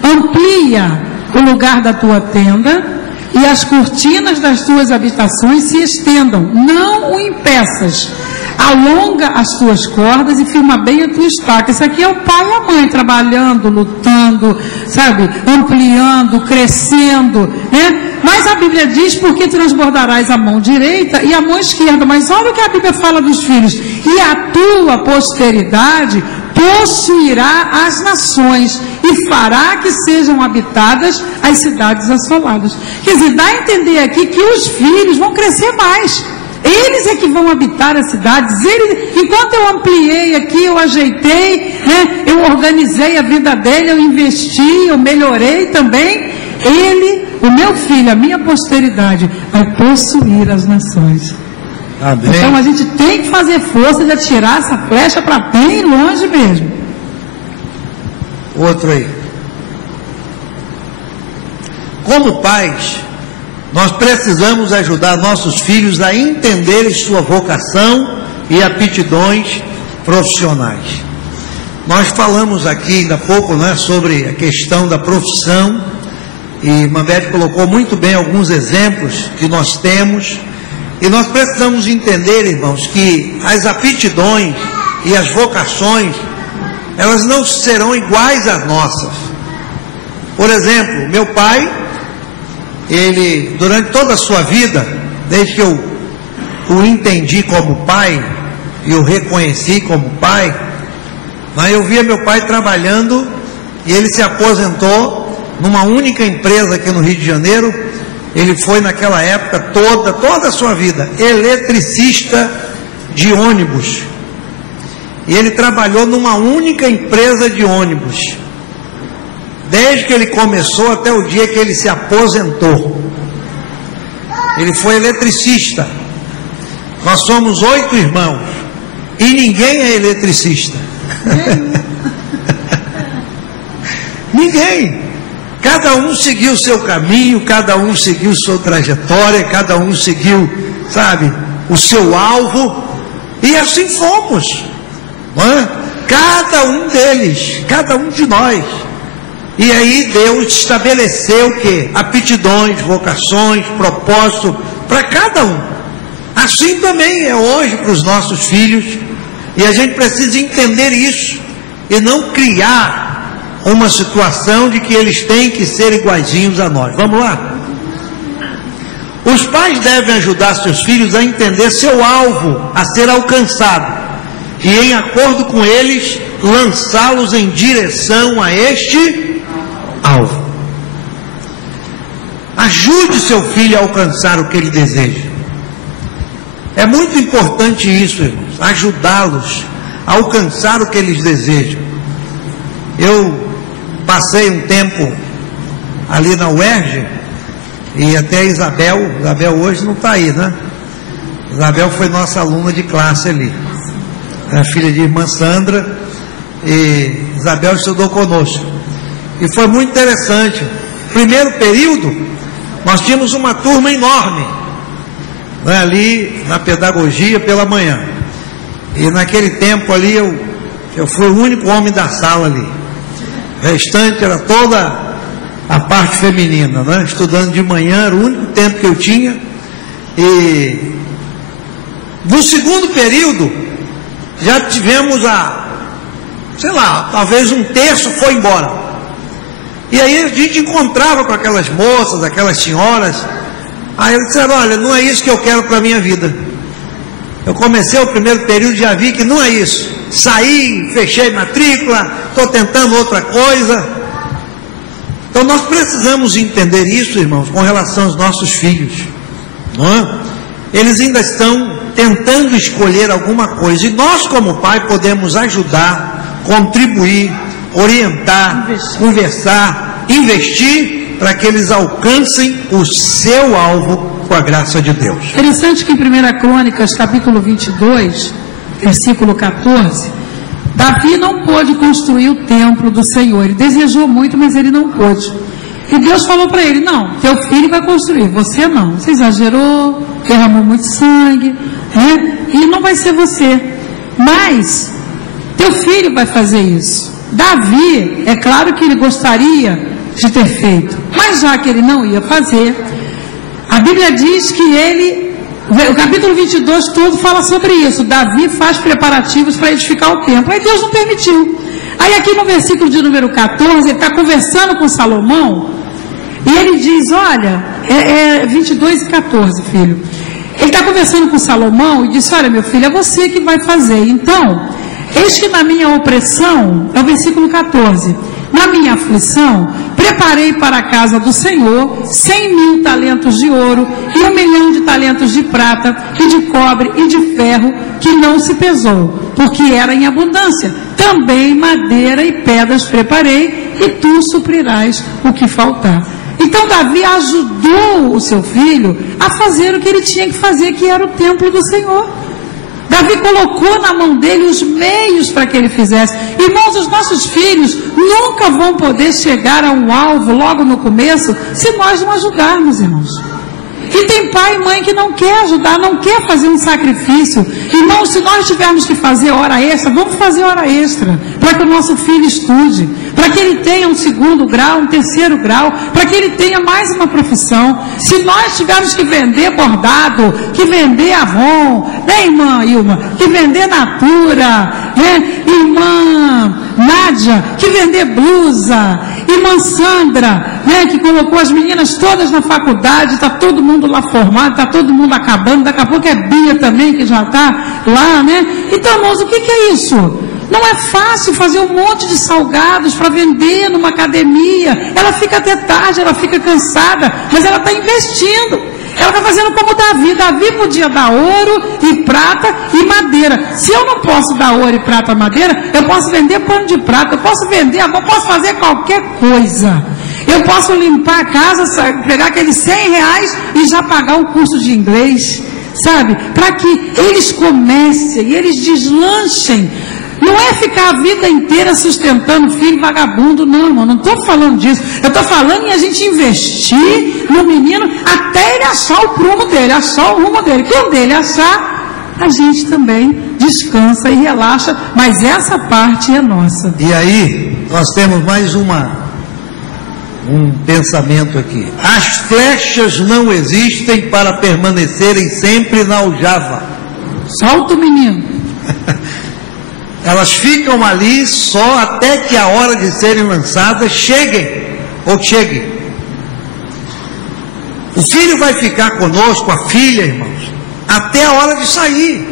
Amplia o lugar da tua tenda e as cortinas das tuas habitações se estendam. Não o impeças. Alonga as tuas cordas e firma bem a tua estaca. Isso aqui é o pai e a mãe trabalhando, lutando, sabe, ampliando, crescendo, né? Mas a Bíblia diz: porque transbordarás a mão direita e a mão esquerda. Mas olha o que a Bíblia fala dos filhos: e a tua posteridade possuirá as nações e fará que sejam habitadas as cidades assoladas. Quer dizer, dá a entender aqui que os filhos vão crescer mais. Eles é que vão habitar as cidades. Enquanto eu ampliei aqui, eu ajeitei, né? Eu organizei a vida dele, eu investi, eu melhorei também. Ele, o meu filho, a minha posteridade, vai possuir as nações. Amém. Então a gente tem que fazer força de atirar essa flecha para bem longe mesmo. Outro aí. Como pais, nós precisamos ajudar nossos filhos a entenderem sua vocação e aptidões profissionais. Nós falamos aqui ainda há pouco, né, sobre a questão da profissão, e Mambete colocou muito bem alguns exemplos que nós temos, e nós precisamos entender, irmãos, que as aptidões e as vocações, elas não serão iguais às nossas. Por exemplo, meu pai, ele, durante toda a sua vida, desde que eu o entendi como pai, e o reconheci como pai, mas eu via meu pai trabalhando, e ele se aposentou numa única empresa aqui no Rio de Janeiro. Ele foi naquela época toda a sua vida, eletricista de ônibus, e ele trabalhou numa única empresa de ônibus, desde que ele começou até o dia que ele se aposentou. Ele foi eletricista. Nós somos 8 irmãos e ninguém é eletricista. Ninguém. Cada um seguiu o seu caminho, cada um seguiu sua trajetória, cada um seguiu, sabe, o seu alvo, e assim fomos, não é? Cada um deles, cada um de nós. E aí Deus estabeleceu o quê? Aptidões, vocações, propósito para cada um. Assim também é hoje para os nossos filhos, e a gente precisa entender isso e não criar uma situação de que eles têm que ser iguaizinhos a nós. Vamos lá? Os pais devem ajudar seus filhos a entender seu alvo a ser alcançado e, em acordo com eles, lançá-los em direção a este alvo. Ajude seu filho a alcançar o que ele deseja. É muito importante isso, irmãos, ajudá-los a alcançar o que eles desejam. Eu passei um tempo ali na UERJ, e até Isabel hoje não está aí, né? Isabel foi nossa aluna de classe ali, é filha de irmã Sandra, e Isabel estudou conosco, e foi muito interessante. Primeiro período, nós tínhamos uma turma enorme, né, ali na pedagogia pela manhã, e naquele tempo ali eu fui o único homem da sala ali. O restante era toda a parte feminina, né? Estudando de manhã, era o único tempo que eu tinha. E no segundo período já tivemos talvez um terço foi embora. E aí a gente encontrava com aquelas moças, aquelas senhoras. Aí eles disseram: olha, não é isso que eu quero para a minha vida. Eu comecei o primeiro período e já vi que não é isso. saí, fechei matrícula, estou tentando outra coisa. Então nós precisamos entender isso, irmãos, com relação aos nossos filhos, não é? Eles ainda estão tentando escolher alguma coisa, e nós como pai podemos ajudar, contribuir, orientar, conversar, investir, para que eles alcancem o seu alvo com a graça de Deus. Interessante que em 1 Crônicas, capítulo 22, versículo 14, Davi não pôde construir o templo do Senhor. Ele desejou muito, mas ele não pôde. E Deus falou para ele: não, teu filho vai construir, você não. Você exagerou, derramou muito sangue, né? E não vai ser você. Mas teu filho vai fazer isso. Davi, é claro que ele gostaria de ter feito, mas já que ele não ia fazer, a Bíblia diz que ele, o capítulo 22 todo fala sobre isso. Davi faz preparativos para edificar o templo. Aí Deus não permitiu. Aí aqui no versículo de número 14, ele está conversando com Salomão, e ele diz, olha, 22 e 14, filho. Ele está conversando com Salomão e disse: olha, meu filho, é você que vai fazer. Então, eis que na minha opressão, é o versículo 14, na minha aflição, preparei para a casa do Senhor 100.000 talentos de ouro e 1 milhão de talentos de prata e de cobre e de ferro, que não se pesou, porque era em abundância. Também madeira e pedras preparei, e tu suprirás o que faltar. Então Davi ajudou o seu filho a fazer o que ele tinha que fazer, que era o templo do Senhor. Davi colocou na mão dele os meios para que ele fizesse. Irmãos, os nossos filhos nunca vão poder chegar a um alvo logo no começo se nós não ajudarmos, irmãos. E tem pai e mãe que não quer ajudar, não quer fazer um sacrifício. Irmãos, se nós tivermos que fazer hora extra, vamos fazer hora extra, para que o nosso filho estude, para que ele tenha um 2º grau, um 3º grau, para que ele tenha mais uma profissão. Se nós tivermos que vender bordado, que vender Avon, né, irmã Ilma, que vender Natura, né, irmã Nádia, que vender blusa, irmã Sandra, né, que colocou as meninas todas na faculdade, está todo mundo lá formado, está todo mundo acabando, daqui a pouco é Bia também, que já está lá, né? Então, irmãos, o que é isso? Não é fácil fazer um monte de salgados para vender numa academia. Ela fica até tarde, ela fica cansada, mas ela está investindo. Ela está fazendo como Davi. Davi podia dar ouro e prata e madeira. Se eu não posso dar ouro e prata e madeira, eu posso vender pano de prata, eu posso vender, eu posso fazer qualquer coisa. Eu posso limpar a casa, pegar aqueles R$100 e já pagar o curso de inglês, sabe? Para que eles comecem, eles deslanchem. Não é ficar a vida inteira sustentando filho vagabundo, não, irmão, não estou falando disso. Eu estou falando em a gente investir no menino até ele achar o prumo dele, achar o rumo dele. Quando ele achar, a gente também descansa e relaxa, mas essa parte é nossa. E aí, nós temos mais um pensamento aqui. As flechas não existem para permanecerem sempre na aljava. Solta o menino. Elas ficam ali só até que a hora de serem lançadas chegue. O filho vai ficar conosco, a filha, irmãos, até a hora de sair.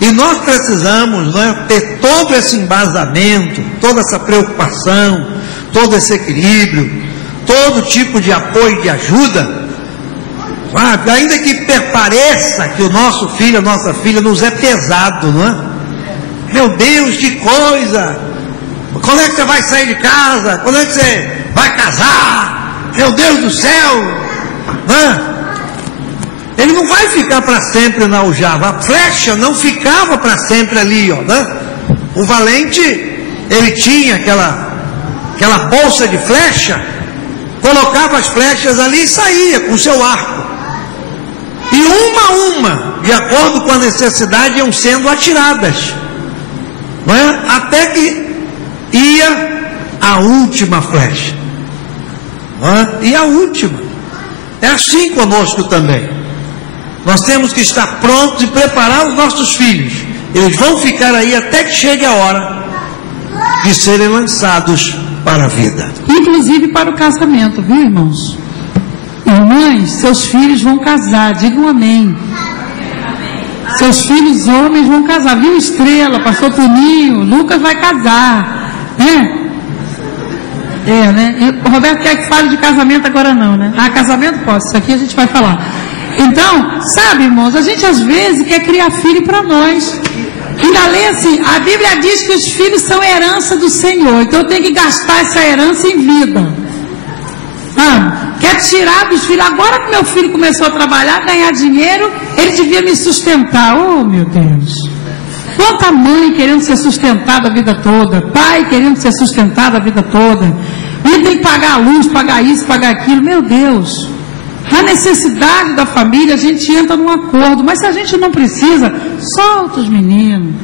E nós precisamos, né, ter todo esse embasamento, toda essa preocupação, todo esse equilíbrio, todo tipo de apoio e de ajuda, sabe? Ainda que pareça que o nosso filho, a nossa filha nos é pesado, não é? Meu Deus, que coisa! Quando é que você vai sair de casa? Quando é que você vai casar? Meu Deus do céu! Ele não vai ficar para sempre na aljava. A flecha não ficava para sempre ali, ó, né? O valente, ele tinha aquela bolsa de flecha, colocava as flechas ali e saía com o seu arco. E uma a uma, de acordo com a necessidade, iam sendo atiradas. Não é? Até que ia a última flecha. Não é? E a última. É assim conosco também. Nós temos que estar prontos e preparar os nossos filhos. Eles vão ficar aí até que chegue a hora de serem lançados para a vida. Inclusive para o casamento, viu, irmãos? Irmãs, seus filhos vão casar, digam amém. Seus filhos homens vão casar. Viu Estrela, pastor Toninho, Lucas vai casar, né? Né? E o Roberto quer que fale de casamento agora não, né? Ah, casamento posso, isso aqui a gente vai falar. Então, sabe, irmãos, a gente às vezes quer criar filho para nós. Ainda lê assim, a Bíblia diz que os filhos são herança do Senhor, então eu tenho que gastar essa herança em vida. Quer tirar dos filhos. Agora que meu filho começou a trabalhar, ganhar dinheiro, ele devia me sustentar. Oh, meu Deus! Quanta mãe querendo ser sustentada a vida toda, pai querendo ser sustentado a vida toda, e tem que pagar a luz, pagar isso, pagar aquilo. Meu Deus! Na necessidade da família a gente entra num acordo, mas se a gente não precisa, solta os meninos,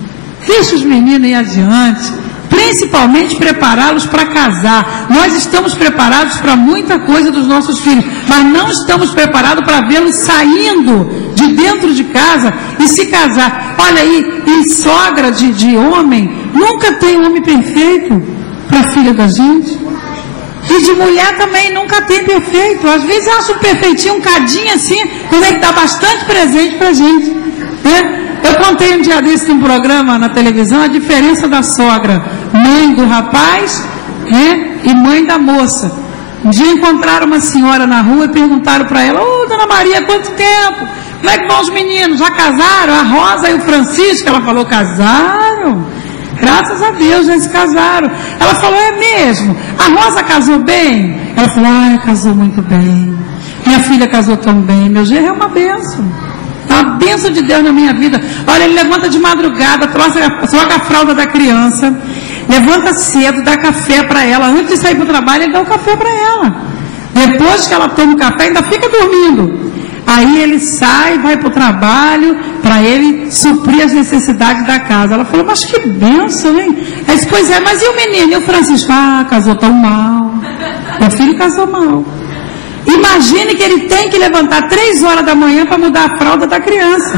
deixa os meninos ir adiante, principalmente prepará-los para casar. Nós estamos preparados para muita coisa dos nossos filhos, mas não estamos preparados para vê-los saindo de dentro de casa e se casar. Olha aí, em sogra de homem, nunca tem um homem perfeito para a filha da gente. E de mulher também nunca tem perfeito. Às vezes acha um perfeitinho, um cadinho assim, quando ele dá bastante presente pra gente, né? Eu contei um dia desse num programa na televisão a diferença da sogra, mãe do rapaz, né? E mãe da moça. Um dia encontraram uma senhora na rua e perguntaram para ela: ô, dona Maria, quanto tempo? Como é que vão os meninos? Já casaram? A Rosa e o Francisco? Ela falou: casaram? Graças a Deus, já se casaram. Ela falou: é mesmo? A Rosa casou bem? Ela falou: casou muito bem. Minha filha casou tão bem. Meu genro é uma bênção. É uma bênção de Deus na minha vida. Olha, ele levanta de madrugada, troca a fralda da criança, levanta cedo, dá café para ela. Antes de sair para o trabalho, ele dá o café para ela. Depois que ela toma o café, ainda fica dormindo. Aí ele sai, vai para o trabalho, para ele suprir as necessidades da casa. Ela falou: mas que bênção, hein? Aí disse: pois é, mas e o menino? E o Francisco? Casou tão mal. Meu filho casou mal. Imagine que ele tem que levantar 3 horas da manhã para mudar a fralda da criança.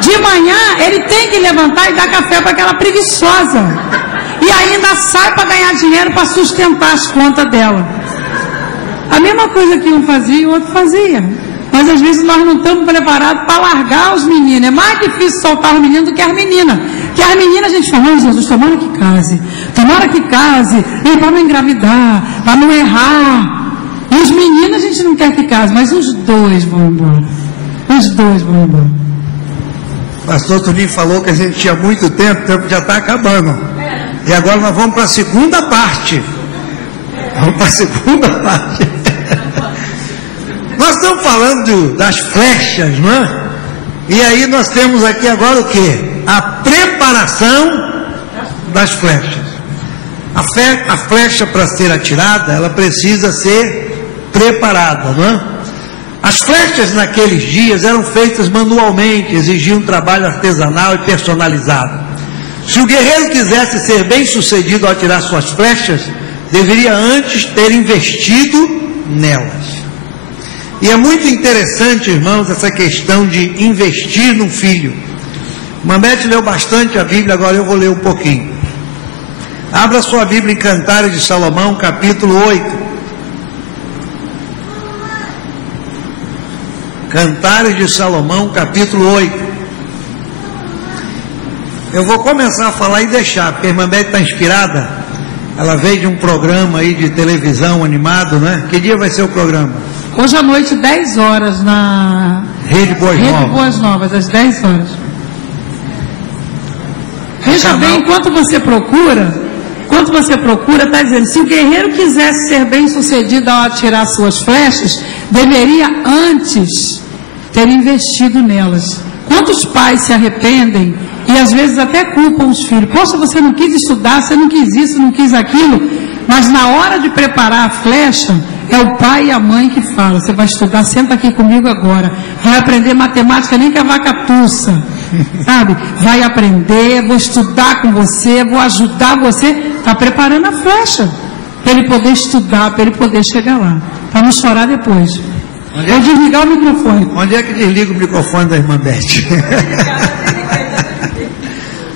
De manhã, ele tem que levantar e dar café para aquela preguiçosa. E ainda sai para ganhar dinheiro para sustentar as contas dela. A mesma coisa que um fazia, o outro fazia. Mas às vezes nós não estamos preparados para largar os meninos. É mais difícil soltar os meninos do que as meninas. Porque as meninas a gente fala: Jesus, tomara que case. Tomara que case. Para não engravidar, para não errar. E os meninos a gente não quer que case, mas os dois vão embora. Os dois vão embora. O pastor Toninho falou que a gente tinha muito tempo, o tempo já está acabando. E agora nós vamos para a segunda parte. Vamos para a segunda parte. Nós estamos falando das flechas, não é? E aí nós temos aqui agora o quê? A preparação das flechas. A flecha, para ser atirada, ela precisa ser preparada, não é? As flechas naqueles dias eram feitas manualmente, exigiam um trabalho artesanal e personalizado. Se o guerreiro quisesse ser bem sucedido ao atirar suas flechas, deveria antes ter investido nelas. E é muito interessante, irmãos, essa questão de investir no filho. Mamete leu bastante a Bíblia, agora eu vou ler um pouquinho. Abra sua Bíblia em Cantares de Salomão, capítulo 8. Cantares de Salomão, capítulo 8. Eu vou começar a falar e deixar, porque a irmã Beth está inspirada. Ela veio de um programa aí de televisão animado, né? Que dia vai ser o programa? Hoje à noite, 10 horas, na Rede Boas Novas, às 10 horas. Veja bem, enquanto você procura, está dizendo: se o guerreiro quisesse ser bem sucedido ao atirar suas flechas, deveria antes ter investido nelas. Quantos pais se arrependem e às vezes até culpam os filhos? Poxa, você não quis estudar, você não quis isso, não quis aquilo, mas na hora de preparar a flecha, é o pai e a mãe que falam: você vai estudar, senta aqui comigo agora, vai aprender matemática, nem que a vaca tussa, sabe? Vai aprender, vou estudar com você, vou ajudar você. Está preparando a flecha para ele poder estudar, para ele poder chegar lá, para não chorar depois. Vou desligar o microfone. Onde é que desliga o microfone da irmã Beth?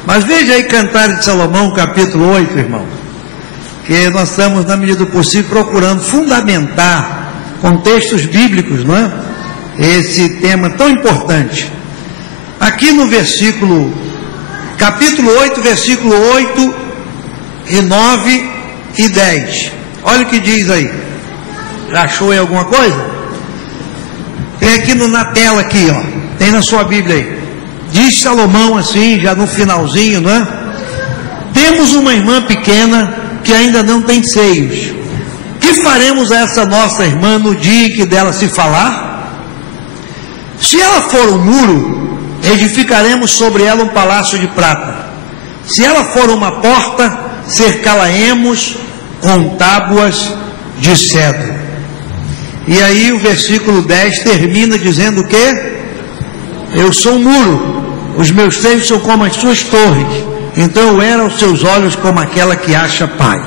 Mas veja aí Cantares de Salomão, capítulo 8, irmão, que nós estamos, na medida do possível, procurando fundamentar com textos bíblicos, não é? Esse tema tão importante. aqui no capítulo 8, versículo 8 e 9 e 10. Olha o que diz aí. Já achou aí alguma coisa? Tem aqui na tela aqui, ó. Tem na sua Bíblia aí. Diz Salomão assim, já no finalzinho, não é? Temos uma irmã pequena que ainda não tem seios. Que faremos a essa nossa irmã no dia em que dela se falar? Se ela for um muro, edificaremos sobre ela um palácio de prata. Se ela for uma porta, cercá-la-emos com tábuas de cedro. E aí o versículo 10 termina dizendo o quê? Eu sou um muro, os meus seios são como as suas torres, então eu era aos seus olhos como aquela que acha paz.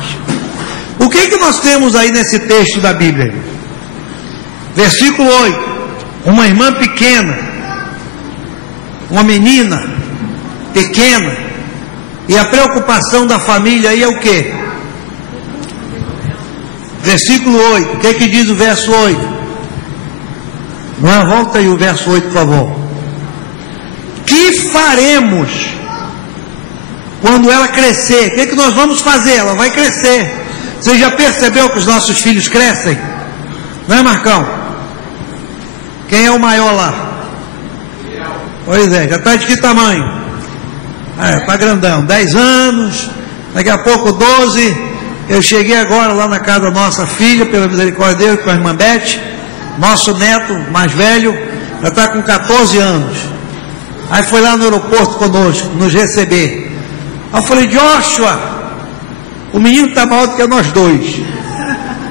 O que nós temos aí nesse texto da Bíblia? Versículo 8, uma irmã pequena, uma menina pequena, e a preocupação da família aí é o quê? Versículo 8, o que diz o verso 8? Não é? Volta aí o verso 8, por favor. Que faremos quando ela crescer? O que nós vamos fazer? Ela vai crescer. Você já percebeu que os nossos filhos crescem? Não é, Marcão? Quem é o maior lá? Pois é, já está de que tamanho? Está grandão, 10 anos, daqui a pouco 12. Eu cheguei agora lá na casa da nossa filha, pela misericórdia de Deus, com a irmã Beth. Nosso neto mais velho já está com 14 anos. Aí foi lá no aeroporto conosco, nos receber. Aí eu falei, Joshua, o menino está maior do que nós dois.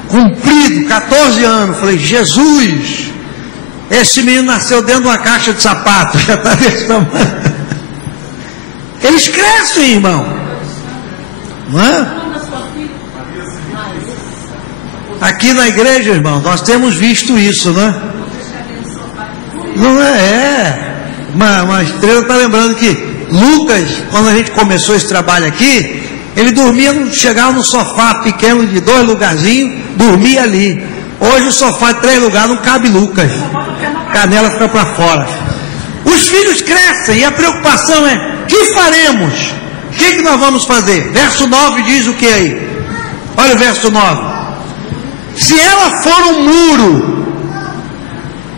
Comprido, 14 anos. Falei, Jesus, esse menino nasceu dentro de uma caixa de sapato. Já está desse tamanho. Eles crescem, irmão. Não é? Aqui na igreja, irmão, nós temos visto isso, né? Não é? Mas Estrela está lembrando que Lucas, quando a gente começou esse trabalho aqui, ele dormia, chegava no sofá pequeno de 2 lugarzinhos, dormia ali. Hoje o sofá de 3 lugares não cabe Lucas. A canela fica para fora. Os filhos crescem e a preocupação é: que faremos? O que nós vamos fazer? Verso 9 diz o que aí? Olha o verso 9. Se ela for um muro,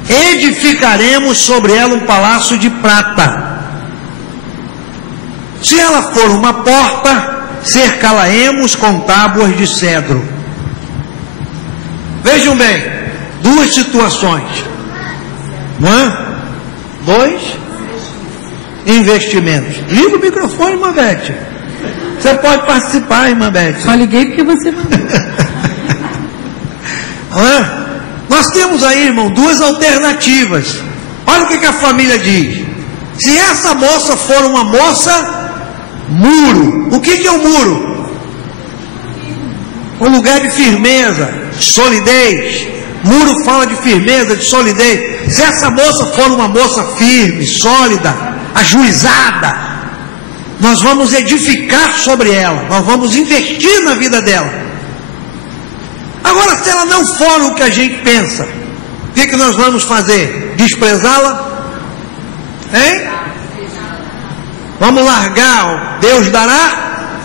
edificaremos sobre ela um palácio de prata. Se ela for uma porta, cercá-la-emos com tábuas de cedro. Vejam bem, 2 situações, não é? 2 investimentos. Liga o microfone, irmã Beth. Você pode participar, irmã Beth. Só liguei porque você mandou. Não é? Nós temos aí, irmão, 2 alternativas. Olha o que a família diz. Se essa moça for uma moça muro, o que é o muro? Um lugar de firmeza, solidez. Muro fala de firmeza, de solidez. Se essa moça for uma moça firme, sólida, ajuizada, nós vamos edificar sobre ela, nós vamos investir na vida dela. Agora, se ela não for o que a gente pensa, o que nós vamos fazer? Desprezá-la? Hein? Vamos largar, Deus dará?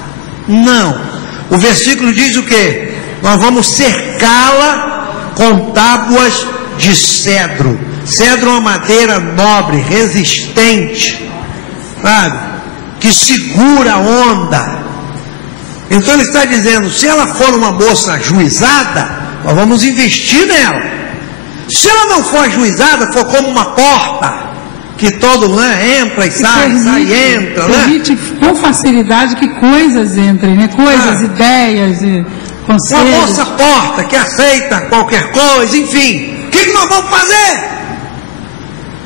Não. O versículo diz o quê? Nós vamos cercá-la com tábuas de cedro. Cedro é uma madeira nobre, resistente, sabe? Que segura a onda. Então ele está dizendo, se ela for uma moça ajuizada, nós vamos investir nela. Se ela não for ajuizada, for como uma porta, que todo entra e sai, entra, permite com facilidade que coisas entrem, né? Coisas, ideias, conselhos. Uma moça porta, que aceita qualquer coisa, enfim. O que nós vamos fazer?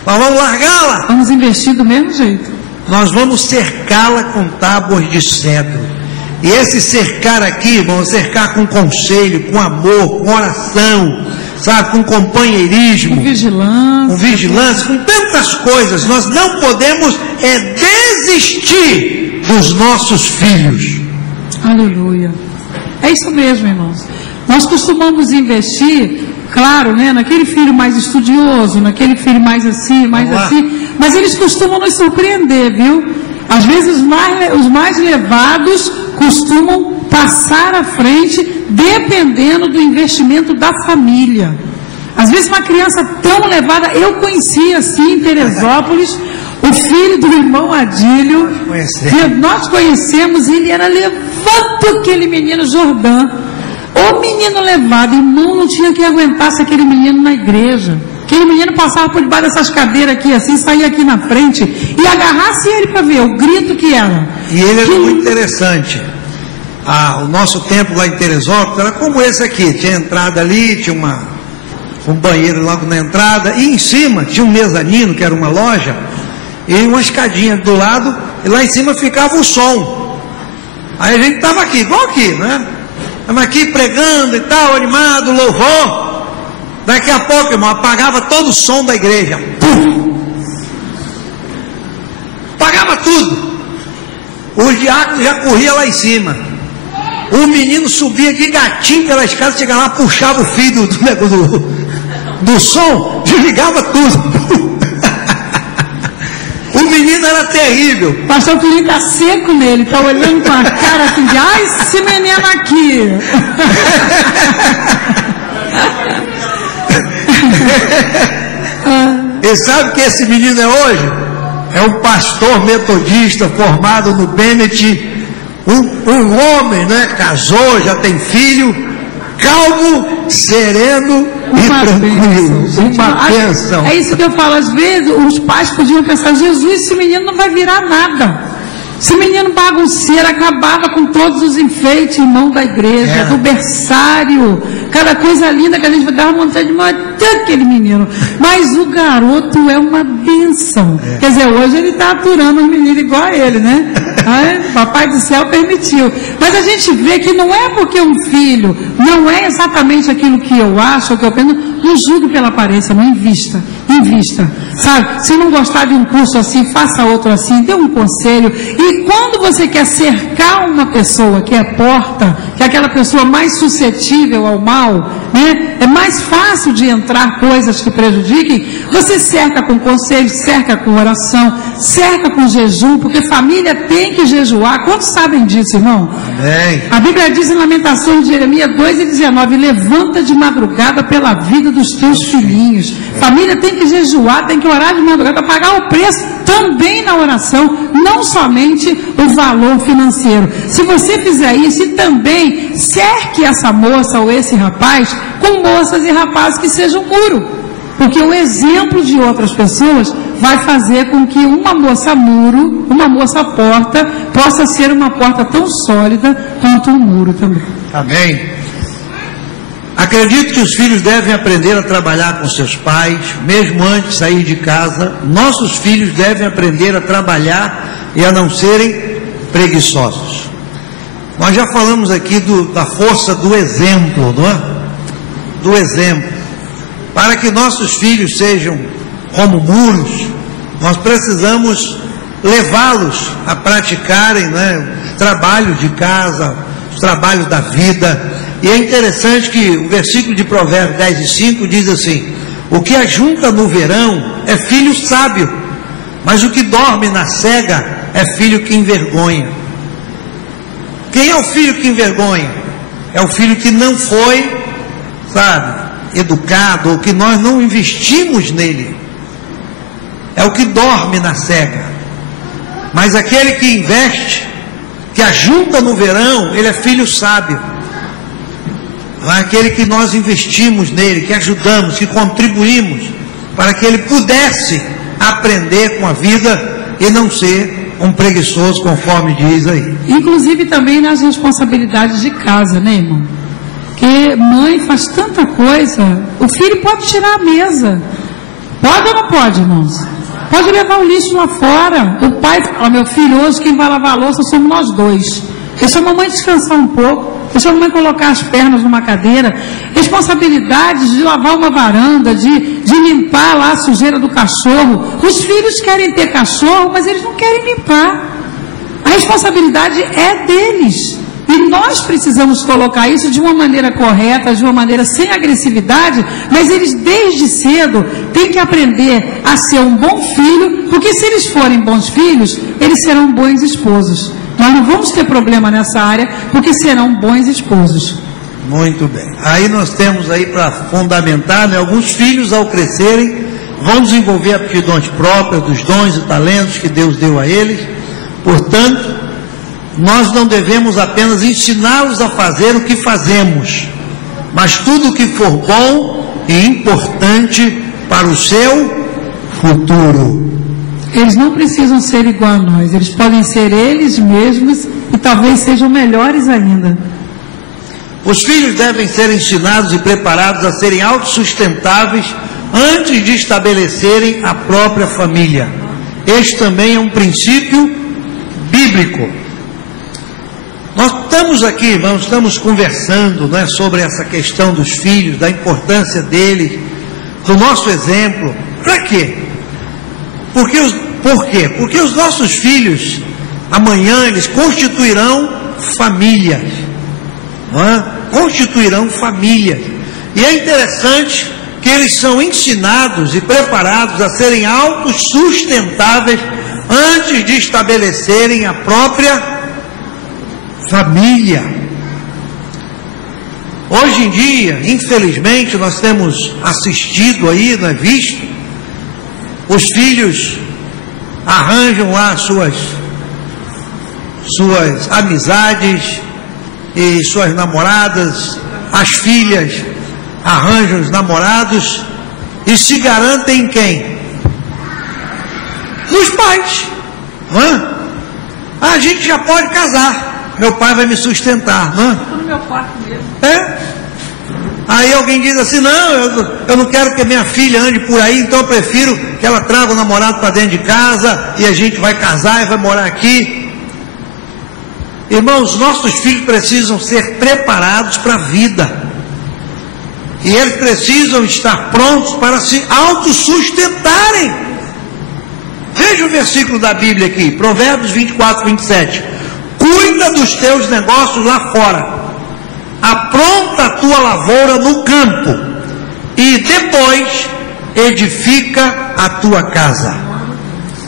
Nós vamos largá-la? Vamos investir do mesmo jeito. Nós vamos cercá-la com tábuas de cedro. E esse cercar aqui, vamos cercar com conselho, com amor, com oração, sabe, com companheirismo, com vigilância, com tantas coisas. Nós não podemos desistir dos nossos filhos. Aleluia. É isso mesmo, irmãos. Nós costumamos investir, claro, né, naquele filho mais estudioso, naquele filho mais assim, Mas eles costumam nos surpreender, viu? Às vezes os mais levados costumam passar à frente, dependendo do investimento da família. Às vezes uma criança tão levada, eu conheci assim em Teresópolis, o filho do irmão Adílio, que nós conhecemos, ele era levado, aquele menino Jordão. O menino levado, irmão, não tinha que aguentasse aquele menino na igreja. Aquele menino passava por debaixo dessas cadeiras aqui, assim, saía aqui na frente, e agarrasse ele para ver o grito que era. E ele era muito interessante. O nosso templo lá em Teresópolis era como esse aqui, tinha entrada ali, tinha um banheiro logo na entrada, e em cima tinha um mezanino, que era uma loja, e uma escadinha do lado, e lá em cima ficava o som. Aí a gente estava aqui, igual aqui, né? Estamos aqui pregando e tal, animado, louvor. Daqui a pouco, irmão, apagava todo o som da igreja. Pum! Apagava tudo. Os diáconos já corriam lá em cima. O menino subia de gatinho pela escada, chegava lá, puxava o fio do som, desligava tudo. O menino era terrível. O pastor Turim está seco nele, está olhando com a cara assim de, ai, esse menino aqui. E sabe que esse menino é hoje? É um pastor metodista formado no Bennett, um homem, né? Casou, já tem filho, calmo, sereno e tranquilo. Uma bênção. É isso que eu falo, às vezes os pais podiam pensar, Jesus, esse menino não vai virar nada. Esse menino bagunceiro acabava com todos os enfeites, irmão, da igreja, do berçário, cada coisa linda que a gente dava vontade de matar aquele menino. Mas o garoto é uma bênção. Quer dizer, hoje ele está aturando os meninos igual a ele, né? Ai, papai do céu permitiu. Mas a gente vê que não é porque um filho não é exatamente aquilo que eu acho, ou que eu penso, não julgue pela aparência, não invista. Sabe? Se não gostar de um curso assim, faça outro assim, dê um conselho. E quando você quer cercar uma pessoa que é porta, que é aquela pessoa mais suscetível ao mal, né? É mais fácil de entrar coisas que prejudiquem, você cerca com conselho, cerca com oração, cerca com jejum, porque família tem que jejuar. Quantos sabem disso, irmão? Amém. A Bíblia diz em Lamentações de Jeremias 2:19, levanta de madrugada pela vida dos teus filhinhos. Família tem que jejuar, tem que orar de madrugada, pagar o preço também na oração, não somente o valor financeiro. Se você fizer isso, e também cerque essa moça ou esse rapaz com moças e rapazes que sejam muro, porque o exemplo de outras pessoas vai fazer com que uma moça muro, uma moça porta, possa ser uma porta tão sólida quanto um muro também. Amém. Acredito que os filhos devem aprender a trabalhar com seus pais, mesmo antes de sair de casa. Nossos filhos devem aprender a trabalhar e a não serem preguiçosos. Nós já falamos aqui da força do exemplo, não é? Do exemplo. Para que nossos filhos sejam como muros, nós precisamos levá-los a praticarem, né, trabalhos de casa, os trabalhos da vida. E é interessante que o versículo de Provérbios 10:5 diz assim: o que ajunta no verão é filho sábio, mas o que dorme na cega é filho que envergonha. Quem é o filho que envergonha? É o filho que não foi, sabe, educado, ou que nós não investimos nele. É o que dorme na cega. Mas aquele que investe, que ajunta no verão, ele é filho sábio. Aquele que nós investimos nele, que ajudamos, que contribuímos, para que ele pudesse aprender com a vida e não ser um preguiçoso, conforme diz aí. Inclusive também nas responsabilidades de casa, né, irmão? Porque mãe faz tanta coisa, o filho pode tirar a mesa. Pode ou não pode, irmãos? Pode levar o lixo lá fora. O pai fala, meu filho, hoje quem vai lavar a louça somos nós dois. Deixa a mamãe descansar um pouco. Deixa a mamãe colocar as pernas numa cadeira. Responsabilidades de lavar uma varanda, de limpar lá a sujeira do cachorro. Os filhos querem ter cachorro, mas eles não querem limpar. A responsabilidade é deles. E nós precisamos colocar isso de uma maneira correta, de uma maneira sem agressividade, mas eles desde cedo têm que aprender a ser um bom filho, porque se eles forem bons filhos, eles serão bons esposos. Nós não vamos ter problema nessa área, porque serão bons esposos. Muito bem. Aí nós temos aí para fundamentar, né, alguns filhos ao crescerem vão desenvolver aptidões próprias dos dons e talentos que Deus deu a eles. Portanto, nós não devemos apenas ensiná-los a fazer o que fazemos, mas tudo o que for bom e importante para o seu futuro. Eles não precisam ser igual a nós, eles podem ser eles mesmos e talvez sejam melhores ainda. Os filhos devem ser ensinados e preparados a serem autossustentáveis antes de estabelecerem a própria família. Este também é um princípio bíblico. Nós estamos aqui, irmãos, estamos conversando, né, sobre essa questão dos filhos, da importância deles, do nosso exemplo. Para quê? Por quê? Porque os nossos filhos, amanhã, eles constituirão famílias. Não é? Constituirão famílias. E é interessante que eles são ensinados e preparados a serem autossustentáveis antes de estabelecerem a própria família. Hoje em dia, infelizmente, nós temos assistido aí, não é visto? Os filhos arranjam lá suas amizades e suas namoradas, as filhas arranjam os namorados e se garantem em quem? Nos pais. Não é? A gente já pode casar, meu pai vai me sustentar, não é? Estou no meu quarto mesmo. É? Aí alguém diz assim, não, eu não quero que a minha filha ande por aí, então eu prefiro que ela traga o namorado para dentro de casa e a gente vai casar e vai morar aqui. Irmãos, nossos filhos precisam ser preparados para a vida. E eles precisam estar prontos para se autossustentarem. Veja o versículo da Bíblia aqui, Provérbios 24, 27. Cuida dos teus negócios lá fora. Apronta a tua lavoura no campo. E depois edifica a tua casa.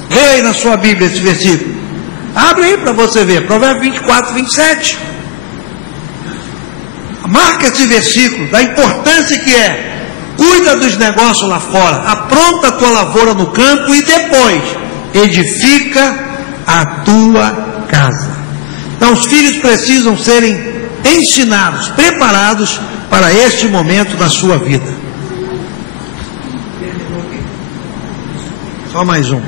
Vê aí na sua Bíblia esse versículo. Abre aí para você ver, Provérbios 24, 27. Marca esse versículo, da importância que é. Cuida dos negócios lá fora, apronta a tua lavoura no campo e depois edifica a tua casa. Então os filhos precisam serem ensinados, preparados para este momento da sua vida. Só mais um.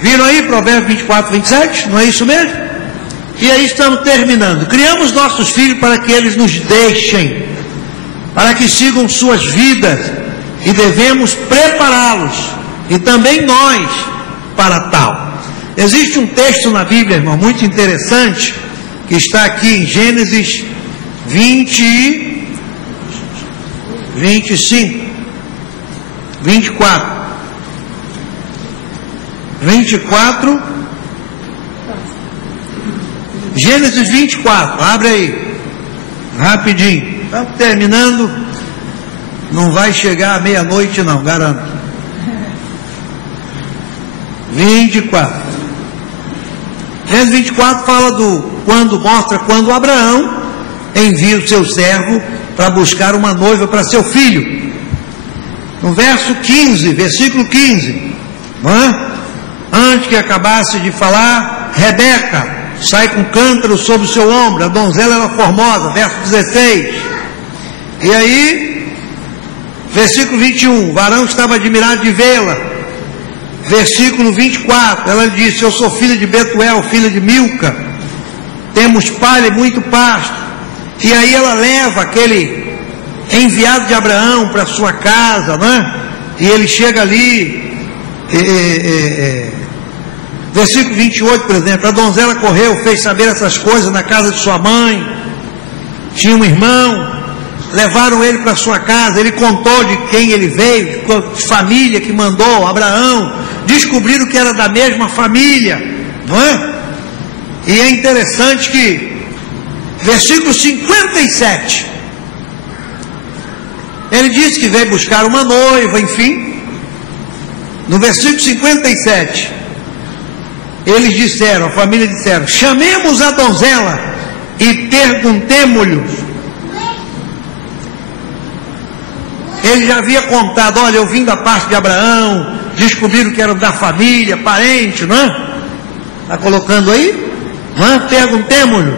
Viram aí Provérbios 24, 27? Não é isso mesmo? E aí estamos terminando. Criamos nossos filhos para que eles nos deixem, para que sigam suas vidas, e devemos prepará-los, e também nós, para tal. Existe um texto na Bíblia, irmão, muito interessante, que está aqui em Gênesis 24. Gênesis 24, abre aí, rapidinho, estamos terminando, não vai chegar à meia-noite não, garanto. 24. Gênesis 24 fala mostra quando Abraão envia o seu servo para buscar uma noiva para seu filho. No verso 15, versículo 15, não é? Antes que acabasse de falar, Rebeca sai com cântaro sobre o seu ombro, a donzela era formosa, verso 16. E aí, versículo 21, o varão estava admirado de vê-la. Versículo 24, ela disse, eu sou filha de Betuel, filha de Milca, temos palha e muito pasto. E aí ela leva aquele enviado de Abraão para sua casa, né? E ele chega ali, versículo 28, por exemplo, a donzela correu, fez saber essas coisas na casa de sua mãe, tinha um irmão, levaram ele para sua casa, ele contou de quem ele veio, de família que mandou, Abraão, descobriram que era da mesma família, não é? E é interessante que versículo 57. Ele disse que veio buscar uma noiva, enfim. No versículo 57, eles disseram, a família disseram: chamemos a donzela e perguntemo-lhe. Ele já havia contado: olha, eu vim da parte de Abraão, descobriram que era da família, parente, não é? Está colocando aí? Não é? Perguntemo-lhe.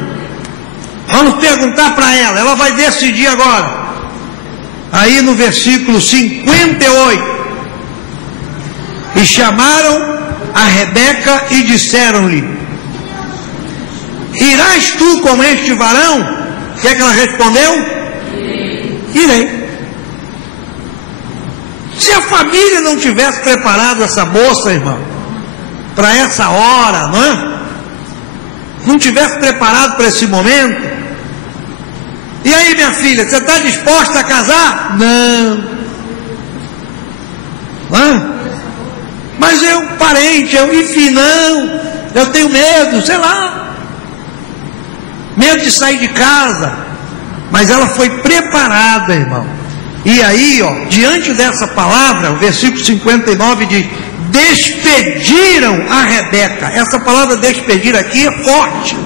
Vamos perguntar para ela, ela vai decidir agora. Aí no versículo 58, e chamaram a Rebeca e disseram-lhe: irás tu com este varão? O que é que ela respondeu? Irei. Se a família não tivesse preparado essa moça, irmão, para essa hora, não é? Não tivesse preparado para esse momento. E aí, minha filha, você está disposta a casar? Não. Mas eu, parente, enfim, não. Eu tenho medo, sei lá. Medo de sair de casa. Mas ela foi preparada, irmão. E aí, ó, diante dessa palavra, o versículo 59 diz: despediram a Rebeca. Essa palavra despedir aqui é forte.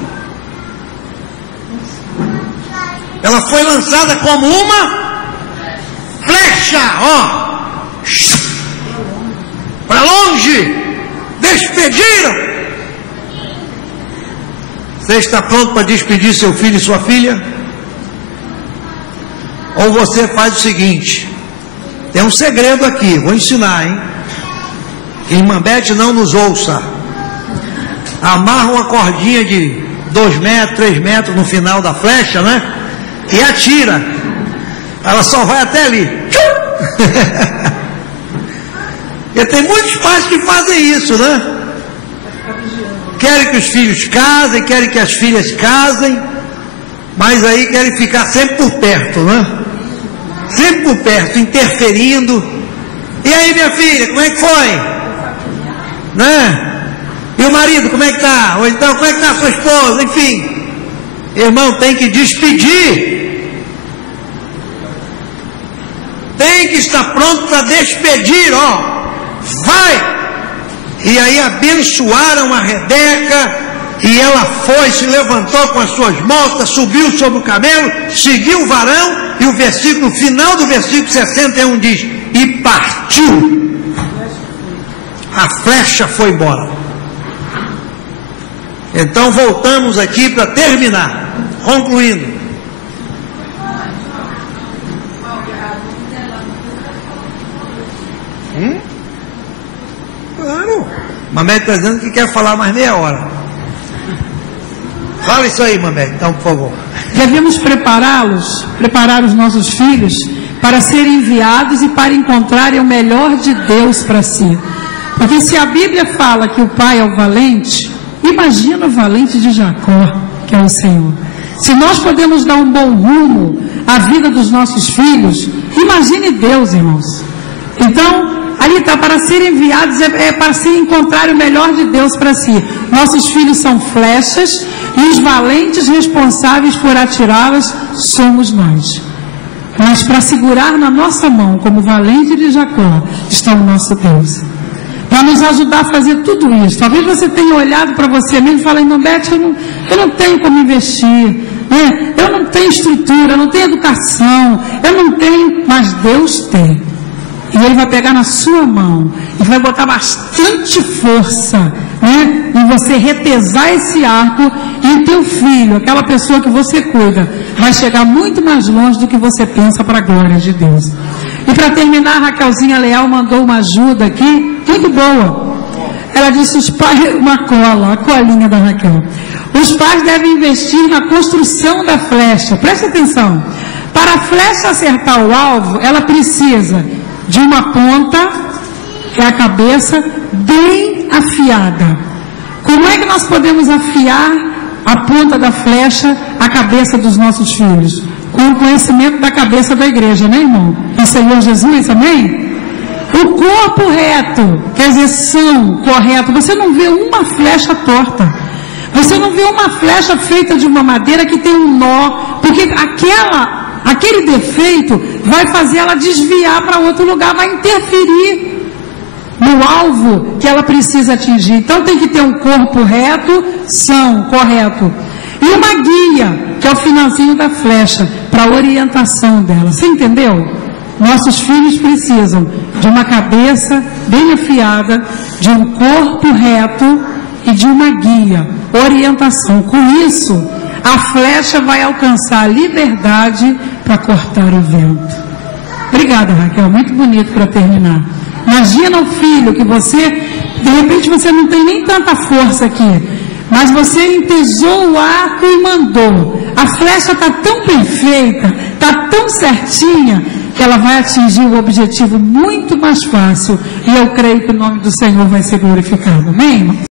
Ela foi lançada como uma flecha, ó, para longe. Despediram. Você está pronto para despedir seu filho e sua filha? Ou você faz o seguinte: tem um segredo aqui, vou ensinar, hein? Que irmã Beth não nos ouça. Amarra uma cordinha de 2 metros, 3 metros no final da flecha, né? E atira. Ela só vai até ali. E tem muitos pais que fazem isso, né? Querem que os filhos casem, querem que as filhas casem, mas aí querem ficar sempre por perto, né? Sempre por perto, interferindo. E aí, minha filha, como é que foi? Né? E o marido, como é que está? Ou então, como é que está a sua esposa? Enfim. Irmão, tem que despedir. Tem que estar pronto para despedir, ó. Vai! E aí abençoaram a Rebeca, e ela foi, se levantou com as suas moças, subiu sobre o camelo, seguiu o varão, e o versículo final do versículo 61 diz: e partiu. A flecha foi embora. Então voltamos aqui para terminar, concluindo. Claro. Mamé está dizendo que quer falar mais meia hora. Fala isso aí, Mamé, então, por favor. Devemos preparar os nossos filhos para serem enviados e para encontrarem o melhor de Deus para si. Porque se a Bíblia fala que o pai é o valente, imagina o valente de Jacó, que é o Senhor. Se nós podemos dar um bom rumo à vida dos nossos filhos, imagine Deus, irmãos. Então, ali está, para serem enviados, é para se encontrar o melhor de Deus para si. Nossos filhos são flechas, e os valentes responsáveis por atirá-las somos nós. Mas para segurar na nossa mão, como valente de Jacó, está o nosso Deus. Para nos ajudar a fazer tudo isso. Talvez você tenha olhado para você mesmo e falado: irmã Beth, eu não tenho como investir, né? Eu não tenho estrutura, eu não tenho educação, eu não tenho, mas Deus tem. E Ele vai pegar na sua mão e vai botar bastante força, né, em você retesar esse arco, e o teu filho, aquela pessoa que você cuida, vai chegar muito mais longe do que você pensa, para a glória de Deus. E para terminar, a Raquelzinha Leal mandou uma ajuda aqui, muito boa. Ela disse: os pais, uma cola, a colinha da Raquel. Os pais devem investir na construção da flecha. Preste atenção. Para a flecha acertar o alvo, ela precisa de uma ponta, que é a cabeça, bem afiada. Como é que nós podemos afiar a ponta da flecha à cabeça dos nossos filhos? Com o conhecimento da cabeça da igreja, né, irmão? O Senhor Jesus, amém? O corpo reto, quer dizer, são correto. Você não vê uma flecha torta. Você não vê uma flecha feita de uma madeira que tem um nó, porque aquele defeito vai fazer ela desviar para outro lugar, vai interferir no alvo que ela precisa atingir. Então tem que ter um corpo reto, são, correto. E uma guia, que é o finalzinho da flecha, para a orientação dela. Você entendeu? Nossos filhos precisam de uma cabeça bem afiada, de um corpo reto e de uma guia, orientação. Com isso, a flecha vai alcançar a liberdade para cortar o vento. Obrigada, Raquel. Muito bonito para terminar. Imagina o filho que você, de repente você não tem nem tanta força aqui, mas você entesou o arco e mandou. A flecha está tão perfeita, está tão certinha, que ela vai atingir o objetivo muito mais fácil. E eu creio que o nome do Senhor vai ser glorificado. Amém, irmão?